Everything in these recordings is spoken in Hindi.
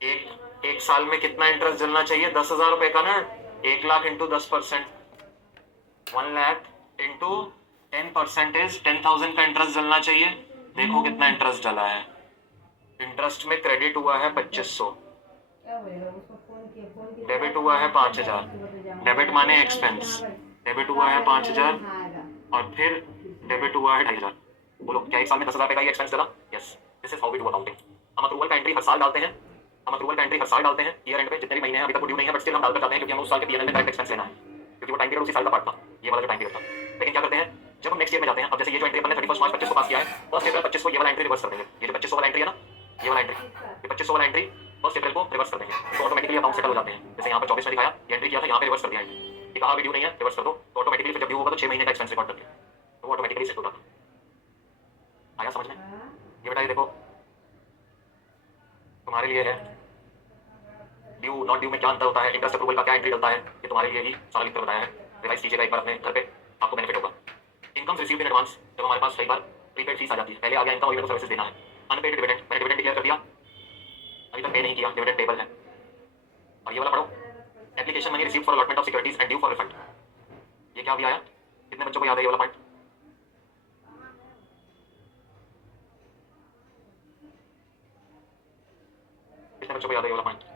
एक एक साल में कितना इंटरेस्ट जलना चाहिए? 10,000 रुपए का ना। 1 lakh into 10%, 1 lakh into 10% is 10,000 का इंटरेस्ट जलना चाहिए। देखो कितना इंटरेस्ट जला है। इंटरेस्ट में क्रेडिट हुआ है 2500, डेबिट हुआ है 5,000। डेबिट माने एक्सपेंस, डेबिट हुआ है 5,000 और फिर डेबिट हुआ है 2,500। बोलो क्या एक साल में 10,000 रुपए का ही एक्सपेंस चला? Yes, this is how we do accounting. हम अक्रूवल का एंट्री हर साल डालते हैं, हम अक्रूवल का एंट्री हर साल डालते हैं ईयर एंड पे। जितने भी महीने हैं अभी तक वो ड्यू नहीं है, बट स्टिल हम डालकर जाते हैं क्योंकि हम उस साल के पीएनएल में डायरेक्ट एक्सपेंस लेना है, क्योंकि वो टाइम पीरियड उसी साल का पार्ट था, ये वाला जो टाइम पीरियड था। लेकिन क्या करते हैं, जब हम नेक्स्ट ईयर में जाते हैं, अब जैसे ये जो एंट्री अपन ने 31 मार्च 25 को पास किया है, 1 अप्रैल 25 को ये वाला एंट्री रिवर्स कर देंगे। ये जो 2500 वाला एंट्री है ना, ये वाला एंट्री, ये 2500 वाला एंट्री 1 अप्रैल को रिवर्स कर देंगे, तो ऑटोमेटिकली अकाउंट सेटल हो जाते हैं। जैसे यहाँ पर 24 में दिखाया, ये एंट्री किया था, यहाँ पे रिवर्स कर दिया है, कहा वीडियो नहीं है, रिवर्स कर दो, तो ऑटोमेटिकली फिर जब ड्यू होगा तो 6 महीने का एक्सपेंस रिकॉर्ड करके तो वो ऑटोमेटिकली सेट हो जाता है। आया समझ में? ये बेटा ये देखो तुम्हारे लिए है। ड्यू नॉट ड्यू में क्या अंतर होता है, इंटरेस्ट अप्रूवल का क्या एंट्री डलता है, ये तुम्हारे लिए ही सारा लिख कर बताया है। रिवाइज कीजिएगा एक बार अपने घर पे, आपको बेनिफिट होगा। इनकम रिसीव्ड इन एडवांस, जब हमारे पास कई बार प्रीपेड फीस आ जाती है, पहले आ गया इनकम, अभी तो सर्विसेज देना है। अनपेड डिविडेंड, मैंने डिविडेंड डिक्लेयर कर दिया, अभी तक पे नहीं किया, डिविडेंड टेबल है। और ये वाला पढ़ो, application money received for allotment of securities and due for refund. ये क्या भी आया? कितने बच्चों को याद है ये वाला पॉइंट? कितने बच्चों को याद है ये वाला point?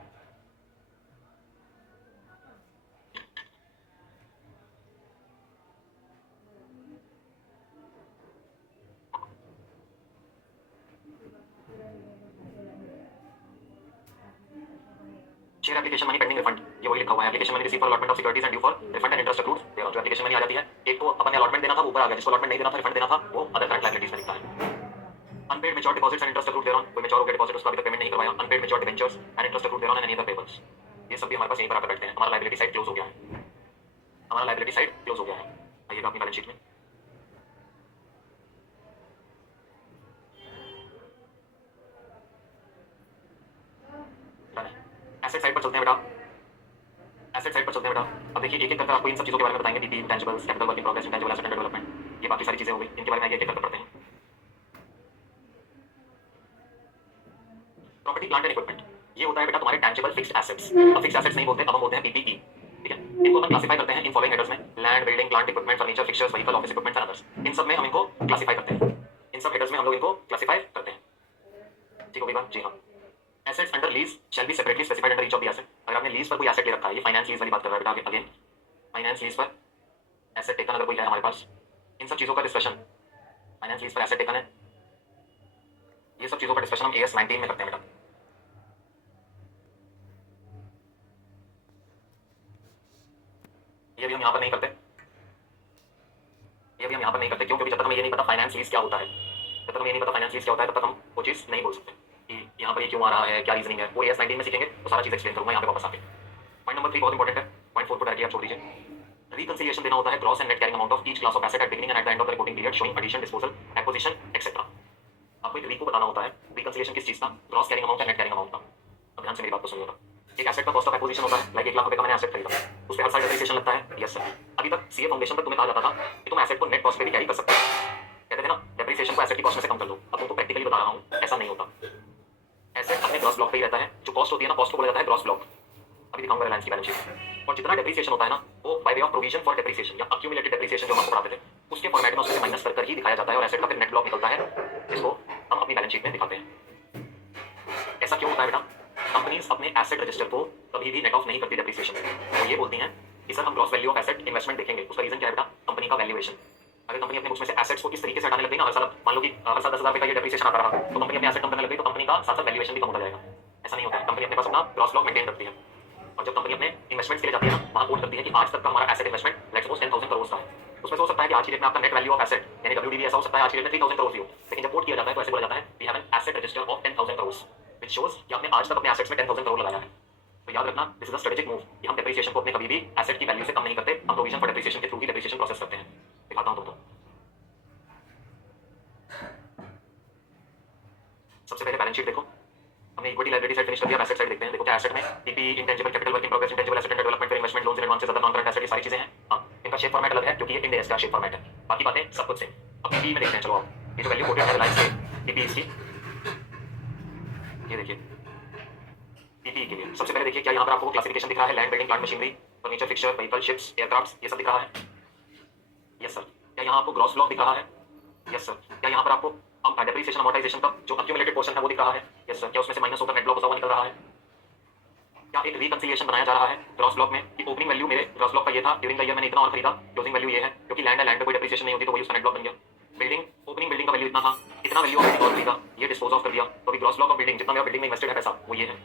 Share application money pending refund, ये वही लिखा हुआ है। Application money receive for allotment of securities and due for refund and interest accrued. जो एप्लीकेशन मनी आ जाती है, एक तो अपन ने अलॉटमेंट देना था वो ऊपर आ गया, जिसको अलॉटमेंट नहीं देना था रिफंड देना था वो अदर करंट लायबिलिटीज में लिखा है। Unpaid mature deposits and interest accrued thereon, कोई मैच्योर हो गया डिपॉजिट उसका अभी तक पेमेंट नहीं करवाया, unpaid mature debentures and interest accrued thereon and any other payables, ये सब भी हमारे पास यहीं पर आकर बैठते हैं। हमारा लायबिलिटी साइड क्लोज हो गया है, हमारा लायबिलिटी साइड क्लोज हो गया है। आइएगा अपनी बैलेंस शीट में, एसेट साइड पर चलते हैं बेटा, एसेट साइड पर चलते हैं बेटा। अब देखिए एक एक करके आपको इन सब चीजों के बारे में बताएंगे, PP, intangibles, capital work in progress, intangible asset under development, ये बाकी सारी चीजें हो गई, इनके बारे में एक एक करके पढ़ते हैं। प्रॉपर्टी प्लांट एंड इक्विपमेंट, ये होता है बेटा तुम्हारे टैंजिबल फिक्स्ड एसेट्स। अब फिक्स्ड एसेट्स नहीं बोलते, अब हम बोलते हैं पीपीई, ठीक है। इनको हम क्लासिफाई करते हैं इन फॉलोइंग हेडर्स में, land, building, plant, equipment, furniture, fixtures, vehicle, office equipment and others. इन सब में हम इनको क्लासिफाई करते हैं, इन सब हेडर्स में हम लोग इनको क्लासिफाई करते हैं, ठीक हो गई बात? जी हाँ। Assets under lease shall be separately specified under each of the asset. अगर आपने लीज पर कोई एसेट ले रखा है, ये फाइनेंस लीज वाली बात कर रहा है बेटा, अगेन फाइनेंस लीज पर एसेट टेकन अगर कोई है हमारे पास, इन सब चीजों का डिस्कशन, फाइनेंस लीज पर एसेट टेकन है, ये सब चीजों का डिस्कशन हम AS 19 में करते हैं बेटा। ये भी हम यहाँ पर नहीं करते, ये भी हम यहाँ पर नहीं करते, क्यों? क्योंकि जब तक हमें ये नहीं पता फाइनेंस लीज क्या होता है, जब तक हमें ये नहीं पता फाइनेंस लीज क्या होता है, तब तक हम वो चीज़ नहीं बोल सकते कि यहाँ पर ये क्यों आ रहा है, क्या रीजनिंग है। वो AS 19 में सीखेंगे तो सारा चीज़ एक्सप्लेन करूँगा यहाँ पे वापस आके। पॉइंट नंबर 3 बहुत इंपॉर्टेंट है, पॉइंट 4 को डायरेक्टली आप छोड़ दीजिए। रिकंसिलिएशन देना होता है gross and net carrying amount of each class of asset at beginning and at the end of the reporting period showing addition, disposal, acquisition etcetera. आपको एक रीको बताना होता है रिकंसिलिएशन किस चीज़ का, gross carrying amount and net carrying amount का। अब ध्यान से मेरी बात को सुनिएगा। एक एसेट का कॉस्ट ऑफ एक्विजिशन होता है, लाइक 1 लाख रुपए का मैंने एसेट खरीदा, उस पर हर साल डेप्रिसिएशन लगता है, यस सर। अभी तक सीए फाउंडेशन पर तुम्हें कहा जाता था कि तुम एसेट को नेट कॉस्ट पे भी कैरी कर सकते हो, कहते थे ना डेप्रिसिएशन को एसेट की कॉस्ट में से कम कर दो। अब तुमको प्रैक्टिकली बता रहा हूँ ऐसा नहीं होता, एसेट अपने ग्रॉस ब्लॉक पे ही रहता है, जो कॉस्ट होती है ना, कॉस्ट को बोला जाता है ग्रॉस ब्लॉक। अभी दिखाऊंगा रिलायंस की बैलेंस शीट। और जितना डेप्रिसिएशन होता है ना, वो bye way of provision for depreciation या अक्यूमुलेटेड डेप्रिसिएशन जो हम आपको पढ़ाते थे, उसके फॉर्मेट में उससे माइनस कर ही दिखाया जाता है और एसेट का फिर नेट ब्लॉक निकलता है, जिसको हम अपनी बैलेंस शीट में दिखाते हैं। ऐसा क्यों होता है बेटा? कंपनीज अपने एसेट रजिस्टर को कभी भी नेट ऑफ नहीं करती डेप्रिसिएशन में। वो ये बोलती हैं कि सर हम gross value of asset investment देखेंगे। उसका रीजन क्या है बेटा? कंपनी का वैल्यूएशन। अगर कंपनी अपने बुक्स में से एसेट्स को इस तरीके से हटाने लग गई ना, हर साल मान लो कि हर साल 10,000 रुपए का ये डेप्रिसिएशन आता रहा, तो कंपनी अपने एसेट कम करने लग गई, तो कंपनी का साथ साथ वैल्यूएशन भी कम होता जाएगा। ऐसा नहीं होता है, कंपनी अपने पास अपना ग्रॉस ब्लॉक मेंटेन रखती है। और जब कंपनी अपने इन्वेस्टमेंट्स के लिए जाती है ना, वहाँ कोट करती है कि आज तक का हमारा asset investment let's suppose 10,000 crore का है। उसमें हो सकता है कि आज की डेट में आपका नेट वैल्यू ऑफ एसेट यानी WDV ऐसा हो सकता है आज की डेट में 3,000 करोड़ ही हो, लेकिन जब कोट किया जाता है तो ऐसे बोला जाता है we have an asset register of 10,000 crore, which shows कि आपने आज तक अपने एसेट्स में 10,000 करोड़ लगाया है। तो याद रखना this is a strategic move कि हम डेप्रिसिएशन को अपने कभी भी एसेट की वैल्यू से कम नहीं करते, हम प्रोविजन फॉर डेप्रिसिएशन के थ्रू ही डेप्रिसिएशन प्रोसेस करते हैं। दिखाता हूं तुमको। सबसे पहले बैलेंस शीट देखो, हमने इक्विटी लायबिलिटी साइड फिनिश कर दिया, एसेट साइड देखते हैं। देखो क्या एसेट में PP, intangible, capital work in progress, intangible asset under development, investment, loans and advances, other non current asset, ये सारी चीजें हैं। हां, इनका शेप फॉर्मेट अलग है क्योंकि ये इंड एस का शेप फॉर्मेट है, बाकी बातें सब कुछ सेम। अब पीपी में देखते हैं, चलो आप ये जो वैल्यू कोटेड है रिलायंस के पीपी इसकी, ये देखिए पीपीई के लिए सबसे पहले देखिए क्या यहाँ पर आपको क्लासिफिकेशन दिख रहा है, land, building, plant, machinery, furniture, fixture, vehicle, ships, aircraft, ये सब दिख रहा है। Yes sir. क्या यहाँ आपको ग्रॉस ब्लॉक दिख रहा है? Yes sir. क्या यहाँ पर आपको डेप्रिसिएशन अमोर्टाइजेशन का जो अक्यूमुलेटेड पोर्शन है वो दिख रहा है? Yes sir. क्या उसमें से माइनस होकर नेट ब्लॉक बचा हुआ निकल रहा है? क्या एक रिकंसिलिएशन बनाया जा रहा है ग्रॉस ब्लॉक में कि ओपनिंग वैल्यू मेरे ग्रॉस ब्लॉक का ये था, ड्यूरिंग द ईयर मैंने इतना और खरीदा, क्लोजिंग वैल्यू ये है, क्योंकि लैंड है, लैंड पे कोई डेप्रिसिएशन नहीं होती तो वही उसका नेट ब्लॉक बन गया। बिल्डिंग, ओपनिंग बिल्डिंग का वैल्यू इतना था, इतना वैल्यू हमने और खरीदा, ये डिस्पोज ऑफ कर दिया, तो अभी ग्रॉस ब्लॉक ऑफ बिल्डिंग जितना मेरा बिल्डिंग में इन्वेस्टेड है पैसा वो ये है।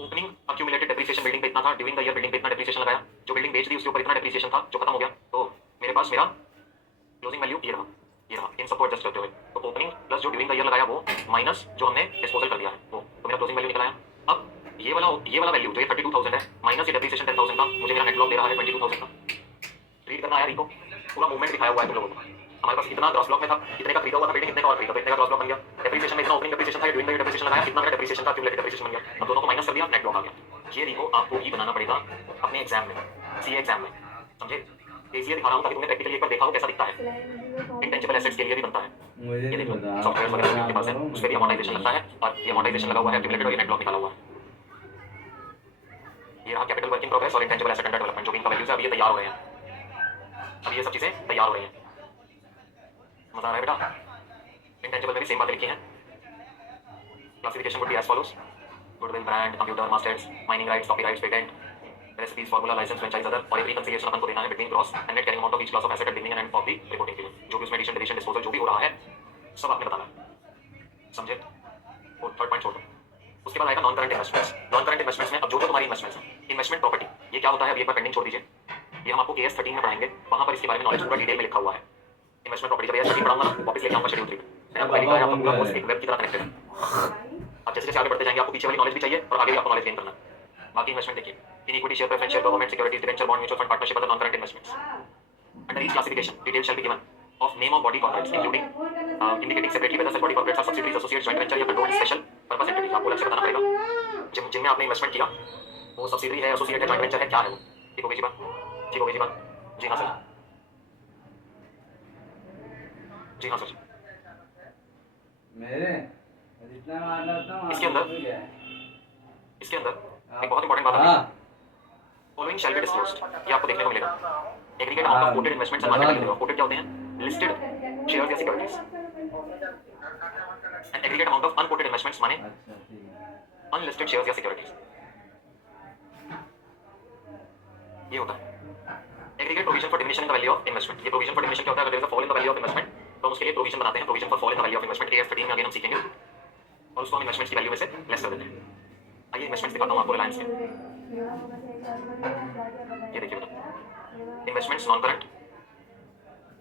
ओपनिंग अक्यूमुलेटेड डेप्रिसिएशन बिल्डिंग पे इतना था, ड्यूरिंग द ईयर बिल्डिंग पे इतना डेप्रिसिएशन लगाया, जो बिल्डिंग बेच दी उसके ऊपर इतना डेप्रिसिएशन था जो खत्म हो गया, तो मेरे पास मेरा क्लोजिंग वैल्यू ये रहा, ये रहा। इन सबको एडजस्ट करते हुए तो ओपनिंग प्लस जो ड्यूरिंग द ईयर लगाया वो माइनस जो हमने डिस्पोजल कर दिया है वो, तो मेरा क्लोजिंग वैल्यू निकल आया। अब ये वाला वैल्यू जो ये 32,000 है माइनस ये डेप्रिसिएशन 10,000 का, मुझे मेरा नेट ब्लॉक दे रहा है 22,000 का। रीड करना आया रिको, पूरा मूवमेंट दिखाया हुआ है तुम लोगों को। हमारे पास इतना ग्रॉस ब्लॉक में था, इतने का खरीदा हुआ था बिल्डिंग, इतने का और खरीदा, तो इतने का ग्रॉस ब्लॉक बन गया। डेप्रिसिएशन में इतना ओपनिंग डेप्रिसिएशन था, ड्यूरिंग द ईयर डेप्रिसिएशन लगाया, इतना मेरा डेप्रिसिएशन था, अक्यूमुलेटेड डेप्रिसिएशन बन गया। अब दोनों को माइनस कर दिया, नेट ब्लॉक आ गया। ये रिको आपको ही बनाना पड़ेगा अपने एग्जाम में, सीए एग्जाम में, समझे? इसलिए दिखा रहा हूँ ताकि तुमने प्रैक्टिकली एक बार देखा हो कैसा दिखता है। इंटेंजिबल एसेट्स के लिए भी बनता है, मुझे ये नहीं देखो पता सॉफ्टवेयर वगैरह के पास है, उस पर भी अमोर्टाइजेशन लगता है और ये अमोर्टाइजेशन लगा हुआ है, अक्यूमुलेटेड और ये नेट ब्लॉक निकाला हुआ है। ये रहा कैपिटल वर्क इन प्रोग्रेस और इंटेंजिबल एसेट अंडर डेवलपमेंट, जो भी इनका वैल्यूज है अभी ये तैयार हो रहे हैं, अभी ये सब चीजें तैयार हो रही हैं। मजा आ रहा है बेटा? इंटेंजिबल में भी सेम बातें लिखी हैं। Classification would be as follows: goodwill, brand, computer, masters, mining rights, copyrights, patent, recipes, formula, licence, franchise, other, और एक रिकंसिलिएशन अपन को देना है between gross and net carrying amount of each class of asset at beginning end of the reporting period. जो भी उसमें एडिशन, डिलीशन, डिस्पोजल जो भी हो रहा है सब आपने बताना है, समझे? और थर्ड पॉइंट छोड़ दो। उसके बाद आएगा non current investments. Non current investments में अब जो तुम्हारी इन्वेस्टमेंट्स है, इन्वेस्टमेंट प्रॉपर्टी, ये क्या होता है अभी एक बार पेंडिंग छोड़ दीजिए, ये हम आपको केएस 13 में पढ़ाएंगे, वहां पर इसके बारे में नॉलेज पूरा डिटेल में लिखा हुआ है। इन्वेस्टमेंट प्रॉपर्टी जब एस पढ़ाऊंगा ना वापस लेके आऊंगा शेड्यूल 3 में, मैं आपको पहले कहा आपका पूरा कोर्स एक वेब की तरह कनेक्टेड है। अब जैसे जैसे आगे बढ़ते जाएंगे आपको पीछे वाली नॉलेज भी चाहिए और आगे भी आपको नॉलेज गेन करना है। बाकी इन्वेस्टमेंट देखिए, in equity share, preference share, government securities, debenture, bond, mutual fund, partnership, other non current investments. Under each classification, details shall be given of name of body corporates, including indicating separately whether such body corporates are subsidiaries, associates, joint venture या controlled special purpose entities। आपको अलग से बताना पड़ेगा जिनमें आपने इन्वेस्टमेंट किया वो सब्सिडरी है, एसोसिएट है, जॉइंट वेंचर है, क्या है वो। ठीक हो गई जी बात? ठीक हो गई जी बात? जी हाँ सर, जी हाँ सर। मेरे जितना मार लाता हूँ इसके अंदर एक बहुत इंपॉर्टेंट बात आती है, फॉलोइंग शैल बी डिस्क्लोज्ड, ये आपको देखने को मिलेगा। Aggregate amount of quoted investments and market value. Quoted क्या होते हैं? लिस्टेड शेयर्स या securities. And aggregate amount of unquoted investments माने अनलिस्टेड शेयर्स या सिक्योरिटीज, ये होता है। Aggregate provision for diminution in the value of investment, ये प्रोविजन फॉर डिमिनिशन क्या होता है? अगर there is a fall in the value of investment तो उसके लिए प्रोविजन बनाते हैं, provision for fall in the value of investment, as 13 में अगेन हम सीखेंगे और उसको हम इन्वेस्टमेंट्स की वैल्यू में से लेस कर देते हैं। आइए इन्वेस्टमेंट्स दिखाता हूं आपको रिलायंस के, ये देखिए बेटा, investments non current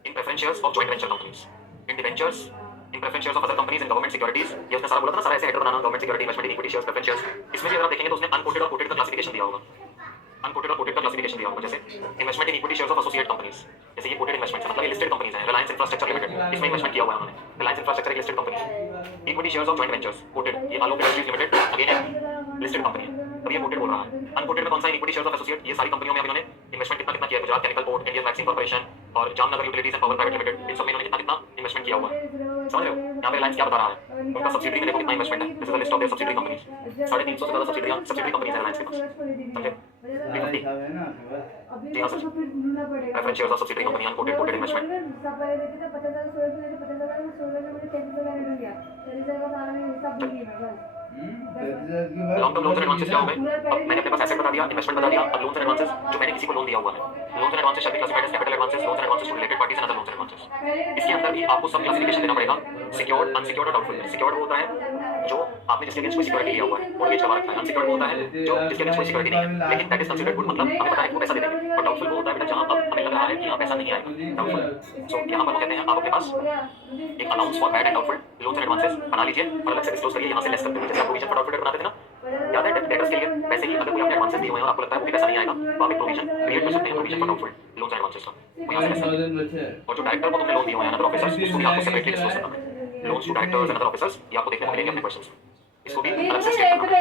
in preference shares of joint venture companies, in debentures, in preference shares of other companies, in government securities. ये उसने सारा बोला था ना, सारा ऐसे header banana, government security, investment in equity shares, preference shares. इसमें भी अगर आप देखेंगे तो उसने अनकोटेड और कोटेड का क्लासिफिकेशन दिया होगा, अनकोटेड और कोटेड का क्लासिफिकेशन दिया होगा। जैसे investment in equity shares of associate companies, जैसे ये कोटेड इन्वेस्टमेंट है, मतलब ये लिस्टेड कंपनीज हैं। रिलायंस इंफ्रास्ट्रक्चर लिमिटेड, इसमें इन्वेस्टमेंट किया हुआ है उन्होंने, रिलायंस इंफ्रास्ट्रक्चर एक लिस्टेड कंपनी है। Equity shares of joint ventures coated, ये आलोक इंडस्ट्रीज लिमिटेड अगेन एक लिस्टेड कंपनी है, अब ये कोटेड बोल रहा है। अनकोटेड में कौन सा? इक्विटी शेयर्स ऑफ एसोसिएट, ये सारी कंपनियों में इन्होंने इन्वेस्टमेंट कितना कितना किया है? Gujarat chemical port, Indian vaccine corporation और Jamnagar utilities and power private limited, इन सब में इन्होंने कितना कितना इन्वेस्टमेंट किया हुआ है, समझ रहे हो? यहाँ पे रिलायंस क्या बता रहा है? उनका सब्सिडरी में देखो कितना इन्वेस्टमेंट है, this is the list of their subsidiary companies, 350 से ज्यादा सब्सिडरी कंपनीज है रिलायंस के पास, समझे? जी हाँ sir, preference shares of subsidiary company, unquoted, quoted investment. Long term loans and advances क्या हो गए? अब मैंने अपने पास एसेट बता दिया, इन्वेस्टमेंट बता दिया, अब लोन्स एंड एडवांसेस जो मैंने किसी को लोन दिया हुआ है, loans and advances shall be classified as capital advances, loans and advances to related parties and other loans and advances. इसके अंदर भी आपको सब क्लासिफिकेशन देना पड़ेगा, सिक्योर्ड, अनसिक्योर्ड और डाउटफुल। सिक्योर्ड वो होता है जो आपने जिसके अगेंस्ट कोई सिक्योरिटी लिया हुआ है, मॉर्गेज करवा रखा है। अनसिक्योर्ड वो होता है जो जिसके अगेंस्ट कोई सिक्योरिटी नहीं है लेकिन दैट इज कंसीडर्ड गुड, मतलब हमें पता है कि वो पैसा दे देंगे। और डाउटफुल वो होता है बेटा जहां अब हमें लग रहा है कि यहाँ पैसा नहीं आएगा, डाउटफुल। सो यहाँ पर वो कहते हैं आप अपने पास एक allowance for bad and doubtful loans and advances बना लीजिए और अलग से डिस्क्लोज करिए, यहाँ से लेस कर दीजिए। जैसे आप प्रोविजन फॉर डाउटफुल बनाते थे ना, याद है डेटर्स के लिए? वैसे ही अगर कोई आपने एडवांसेस दिए हुए हैं और आपको लगता है वो पैसा नहीं आएगा तो आप एक प्रोविजन क्रिएट कर सकते हैं, provision for doubtful loans and advances का, वो यहाँ से लेस कर दीजिए। और जो डायरेक्टर को तुमने लोन दिए हुए हैं अदर ऑफिसर्स, उसको भी आपको सेपरेटली डिस्क्लोज करना है। Loans to directors and other officers ये आपको देखने को मिलेंगे अपने क्वेश्चंस, इसको भी अलग से स्टेट करना है,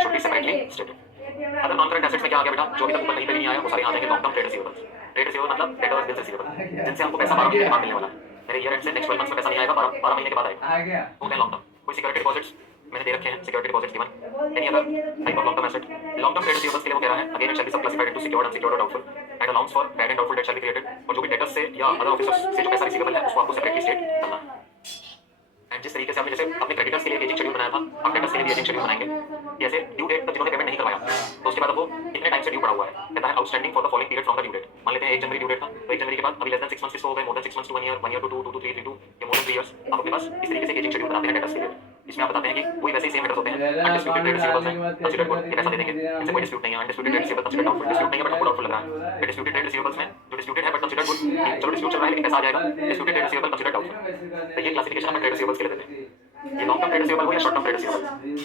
should be separately stated. Other non current assets में क्या आ गया बेटा? जो अभी तक ऊपर कहीं पे भी नहीं आया वो सारे यहाँ आएंगे। Long term trade receivables, trade receivable मतलब डेटर्स बिल्स रिसीवेबल, जिनसे हमको पैसा 12 महीने के बाद मिलने वाला है। मेरे ईयर एंड से नेक्स्ट 12 मंथ्स में पैसा नहीं आएगा, 12 महीने के बाद आएगा, वो है लॉन्ग टर्म। कोई सिक्योरिटी डिपॉजिट्स, मैंने दे रखे हैं security deposit given any other type of long term asset long term trade receivables के लिए वो कह रहा है again it shall be sub classified into secured unsecured और doubtful and allowance for bad and doubtful debt shall be created और जो भी डेटर्स से या अदर ऑफिसर्स से जो पैसा रिसीवेबल है उसको आपको सेपरेटली स्टेट करना है एंड जिस तरीके से आपने जैसे अपने क्रेडिटर्स के लिए एजिंग शेड्यूल बनाया था आप डेटर्स के लिए भी एजिंग शेड्यूल बनाएंगे जैसे ड्यू डेट तक जिन्होंने पेमेंट नहीं करवाया तो उसके बाद अब वो कितने टाइम से ड्यू पड़ा हुआ है कहता है outstanding for the following period from the due date मान लेते हैं 1 जनवरी ड्यू डेट था तो 1 जनवरी के बाद अभी लेस देन 6 मंथ्स किसको हो गए more than 6 months to 1 year 1 year to 2 2 to 3 3 2 या मोर देन 3 इयर्स आप अपने पास इस तरीके से एजिंग शेड्यूल बनाते हैं डेटर्स के लिए इसमें आप बताते हैं कि वही वैसे ही सेम डेटर्स होते हैं अनडिस्प्यूटेड ट्रेड रिसीवेबल्स हैं कंसीडर्ड गुड ये पैसा दे देंगे इनसे कोई डिस्प्यूट नहीं है undisputed trade receivable considered doubtful dispute नहीं है बट हमको डाउटफुल लग रहा है डिस्प्यूटेड ट्रेड रिसीवेबल्स में जो डिस्प्यूटेड है बट कंसीडर्ड गुड चलो डिस्प्यूट चल रहा है लेकिन पैसा आ जाएगा disputed trade receivable considered doubtful तो ये क्लासिफिकेशन हम ट्रेड रिसीवेबल्स के लिए देते हैं ये लॉन्ग टर्म ट्रेड रिसीवेबल हो या शॉर्ट टर्म ट्रेड रिसीवेबल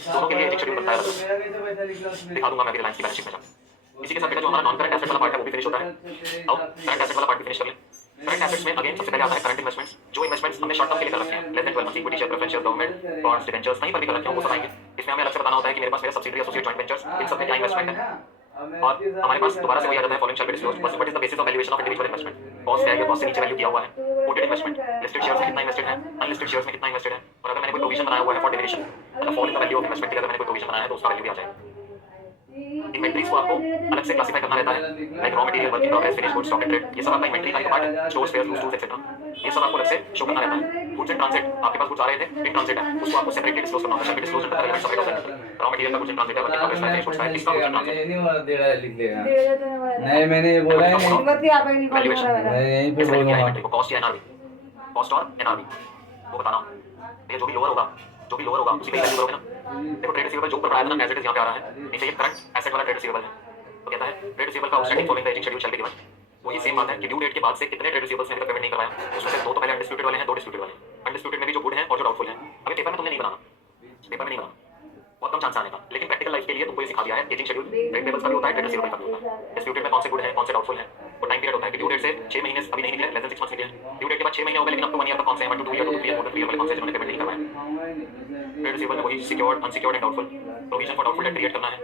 दोनों के लिए एजिंग शेड्यूल बनता है दिखा दूंगा मैं अभी रिलायंस की बैलेंस शीट में जब इसी के साथ बेटा जो हमारा नॉन करंट एसेट वाला पार्ट है वो भी फिनिश होता है अब करंट एसेट वाला पार्ट भी फिनिश कर लें करंट एसेट्स में अगेन सबसे पहले आता है करंट इन्वेस्टमेंट्स जो इन्वेस्टमेंट्स हमने शॉर्ट टर्म के लिए कर रखे हैं less than 12 months equity share preference share government bonds debentures कहीं पर भी कर रखे हैं वो सब आएंगे इसमें हमें अलग से बताना होता है कि मेरे पास मेरा सब्सिडियरी एसोसिएट जॉइंट वेंचर्स इन सब में क्या इन्वेस्टमेंट है और हमारे पास दोबारा से वही आ जाता है following shall be disclosed what is the basis of valuation of individual investment cost है या कॉस्ट से नीचे वैल्यू दिया हुआ है कोटेड इन्वेस्टमेंट लिस्टेड शेयर्स में कितना इन्वेस्टेड है अनलिस्टेड शेयर्स में कितना इन्वेस्टेड है और अगर मैंने कोई प्रोविजन बनाया हुआ है फॉर डिविडेंड मतलब fall in the value of investment के लिए अगर मैंने कोई प्रोविजन बनाया है तो उसका वैल्यू भी आ जाएगा इन्वेंटरीज को आपको अलग से क्लासिफाई करना रहता है like raw material work in progress finish goods stock and trade ये सब आपका इन्वेंटरी का एक पार्ट है stores spares used tools etcetera ये सब आपको अलग से शो करना रहता है गुड्स इन ट्रांजिट आपके पास गुड्स आ रहे थे इन ट्रांजिट है उसको आपको सेपरेटली डिस्क्लोज करना होता है डिस्क्लोज अंडर एलिमेंट सेपरेट होता है रॉ मटेरियल का गुड्स इन ट्रांजिट है work in progress finish goods का इसका गुड्स इन ट्रांजिट ये नहीं बोला डेढ़ लिख लेगा नहीं मैंने ये बोला ही नहीं वैल्यूएशन मैं यहीं पे बोलूंगा इन्वेंटरी को कॉस्ट या एनआरवी कॉस्ट और एनआरवी वो बताना ये जो भी लोअर होगा उसी पे वैल्यू करोगे ना देखो ट्रेड रिसीवेबल जो ऊपर बढ़ाया था ना एज इट इज यहां पे आ रहा है नीचे ये करंट एसेट वाला ट्रेड रिसीवेबल है तो कहता है ट्रेड रिसीवेबल का outstanding following the ageing schedule shall be given वो ये सेम बात है कि ड्यू डेट के बाद से कितने ट्रेड रिसीवेबल्स ने अभी तक पेमेंट नहीं करवाया उसमें से दो तो पहले अनडिस्प्यूटेड वाले हैं दो डिस्प्यूटेड वाले हैं अनडिस्प्यूटेड में भी जो गुड हैं और जो डाउटफुल हैं अभी पेपर में तुमने नहीं बनाना पेपर में नहीं बनाना बहुत कम चांस आने का लेकिन प्रैक्टिकल लाइफ के लिए तुमको ये सिखा दिया है एजिंग शेड्यूल ट्रेड पेबल्स का भी होता है ट्रेड रिसीवेबल का भी होता है डिस्प्यूटेड में कौन से गुड हैं कौन से डाउटफुल हैं वो टाइम पीरियड होता है कि ड्यू डेट से 6 महीने अभी नहीं निकले लेस देन 6 मंथ्स निकले ड्यू डेट के बाद 6 महीने हो गए लेकिन अप टू 1 ईयर तक कौन से हैं 1 to 2 year 2 to 3 year more than 3 year वाले कौन से जिन्होंने पेमेंट नहीं करवाया ट्रेड रिसीवेबल में वही secured unsecured and doubtful provision for doubtful debt create करना है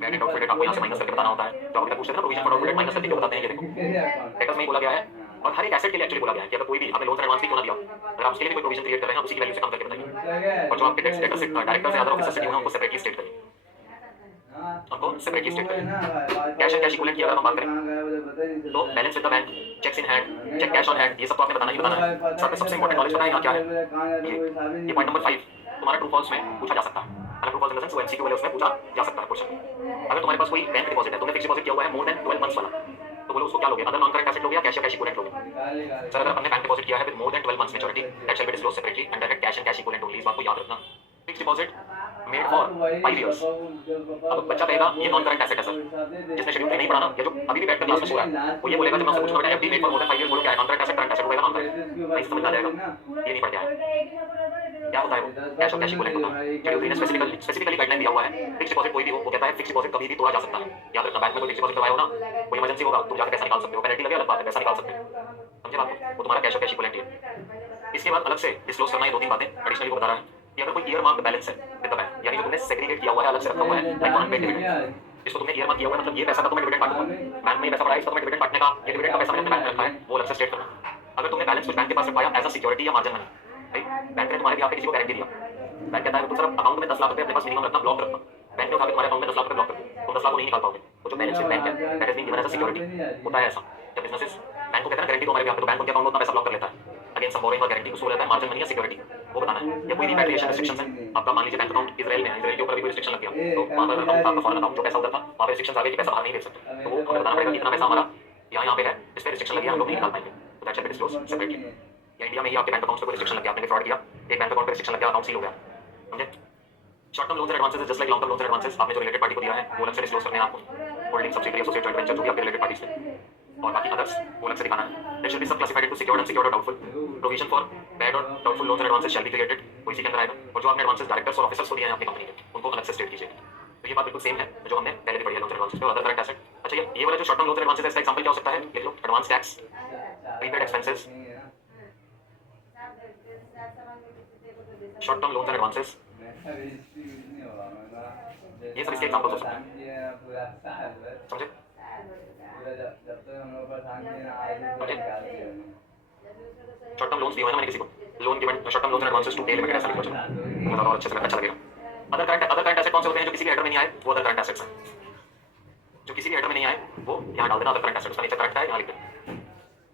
बैड एंड डाउटफुल डेट आपको यहाँ से माइनस करके बताना होता है जो अभी तक पूछते थे ना provision for doubtful debt minus करके क्यों बताते हैं ये देखो डेटर्स में ही बोला गया है और हर एक एसेट के लिए एक्चुअली बोला गया है कि अगर कोई भी आपने लोन एडवांस भी क्यों ना दिया अगर आप उसके लिए भी कोई प्रोविजन क्रिएट कर रहे हैं उसी की वैल्यू से कम करके बताइए और जो आपके टैक्स डेटर से डायरेक्टर से अदर ऑफिसर से ड्यू है उनको सेपरेटली स्टेट करिए उनको सेपरेटली स्टेट करिए कैश एंड कैश इक्विवेलेंट की अगर हम बात करें तो balance with the bank checks in hand cheque cash on hand ये सब तो आपने बताना ही बताना है सबसे इंपॉर्टेंट नॉलेज बताना है क्या है ये पॉइंट नंबर 5 तुम्हारा ट्रू फॉल्स में पूछा जा सकता है अगर true falls in the sense वो एमसीक्यू वाले उसमें पूछा जा सकता है क्वेश्चन अगर तुम्हारे पास कोई बैंक डिपॉजिट है तुमने फिक्स्ड डिपॉजिट किया हुआ है मोर देन 12 मंथ्स वाला तो बोलो उसको क्या लोगे अदर नॉन करंट एसेट लोगे या कैश या कैश इक्विवेलेंट लोगे सर अगर हमने बैंक डिपॉजिट किया है with more than 12 months maturity that shell be disclosed separately and direct cash and cash equivalent only इस बात को याद रखना fixed deposit made for 5 years अब बच्चा कहेगा ये नॉन करंट एसेट है सर जिसने शेड्यूल नहीं पढ़ा ना या जो अभी भी बैठ कर क्लास में सो रहा है वो ये बोलेगा जब मैं उससे पूछूंगा बेटा FD made for more then 5 years बोलो क्या है non current asset current asset होगा नॉन करंट नहीं समझ आ जाएगा ये नहीं पढ़ के आया क्या होता है वो कैश और कैश इक्विवेलेंट होता है शेड्यूल 3 ने स्पेसिफिकली गाइडलाइन दिया हुआ है फिक्स्ड डिपॉजिट कोई भी हो वो कहता है फिक्स्ड डिपॉजिट कभी भी तोड़ा जा सकता है याद रखना बैंक में कोई फिक्स्ड डिपॉजिट करवाया हो ना कोई इमरजेंसी होगा तुम जाकर पैसा निकाल सकते हो पेनल्टी लगे अलग बात है पैसा निकाल सकते हो समझे बात को वो तुम्हारा कैश और कैश इक्विवेलेंट है इसके बाद अलग से डिस्क्लोज करना ये दो तीन बातें एडिशनली को बता रहा है कि अगर कोई ईयर मार्क बैलेंस है विद द बैंक यानी जो तुमने सेग्रीगेट किया हुआ है अलग से रखा हुआ है लाइक ऑन डिविडेंड जिसको तुमने ईयर मार्क किया हुआ है मतलब ये पैसा का तुम्हें डिविडेंड काटूंगा बैंक में पैसा पड़ा है इसका तुम्हें डिविडेंड काटने का ये डिविडेंड का पैसा मैंने बैंक में रखा है वो अलग से स्टेट करना अगर तुमने बैलेंस कुछ बैंक के पास रखवाया एज अ सिक्योरिटी या मार्जिन मनी राइट बैंक ने तुम्हारे भी आपके किसी को गारंटी दिया बैंक कहता है तुम सर अकाउंट में 10 लाख रुपए अपने पास मिनिमम रखना ब्लॉक रखना बैंक ने उठा के तुम्हारे अकाउंट में 10 लाख रुपए ब्लॉक कर दिए तुम 10 लाख को नहीं निकाल पाओगे वो जो बैलेंस बैंक है that is being given as a security होता है ऐसा जब बिजनेसेस बैंक को कहते हैं गारंटी दो हमारे यहाँ पे तो बैंक उनके अकाउंट में उतना पैसा ब्लॉक कर लेता है अगेन सम बोरिंग और गारंटी उसको रहता है मार्जिन मनी या सिक्योरिटी वो बताना है या कोई रिपैट्रिएशन रिस्ट्रिक्शंस है आपका मान लीजिए बैंक अकाउंट इजराइल में है इजराइल के ऊपर भी कोई रिस्ट्रिक्शन लग गया तो वहां पर अकाउंट आपका फॉरेन अकाउंट जो पैसा उधर था वहां पे रिस्ट्रिक्शंस आ गए कि पैसा बाहर नहीं भेज सकते तो वो हमें बताना पड़ेगा कितना पैसा हमारा यहाँ पे है इस पे रिस्ट्रिक्शन लगी है हम लोग नहीं निकाल पाएंगे तो that shell be disclosed separately या इंडिया में ही आपके बैंक अकाउंट्स पे कोई रिस्ट्रिक्शन लग गया आपने फ्रॉड किया एक बैंक अकाउंट पे रिस्ट्रिक्शन लग गया अकाउंट सील हो गया समझे short term loans and advances just like long term loans and advances आपने जो रिलेटेड पार्टी को दिया है वो अलग से डिस्क्लोज करने हैं आपको holding subsidiary associate joint venture जो भी आपके रिलेटेड पार्टीज थे और बाकी अदर्स वो अलग से दिखाना है that should be sub classified into secured unsecured और डाउटफुल प्रोविजन फॉर बैड और doubtful loans and advances shall be created वो इसी के अंदर आएगा और जो आपने एडवांसेस डायरेक्टर्स और ऑफिसर्स को दिए हैं अपनी कंपनी के उनको अलग से स्टेट कीजिए तो ये बात बिल्कुल सेम है जो हमने पहले भी पढ़ी है लोन्स एंड एडवांसेस पे और अदर करंट एसेट अच्छा ये वाला जो short term loans and advances है इसका एग्जांपल क्या हो सकता है लिख लो advance tax prepaid expenses short term loans and advances ये सब इसके एग्जांपल्स हो सकते हैं समझे शॉर्ट टर्म लोन्स दिए हुए हैं ना मैंने किसी को loan given short term loans and advances to पे लिमिटेड ऐसा लिखो चलो मतलब और अच्छे से अच्छा लगेगा। अदर करंट एसेट कौन से होते हैं जो किसी भी हेडर में नहीं आए वो अदर करंट एसेट्स हैं, जो किसी भी हेडर में नहीं आए वो यहाँ डाल देना अदर करंट एसेट्स का नीचे करंट है यहाँ लिख देना।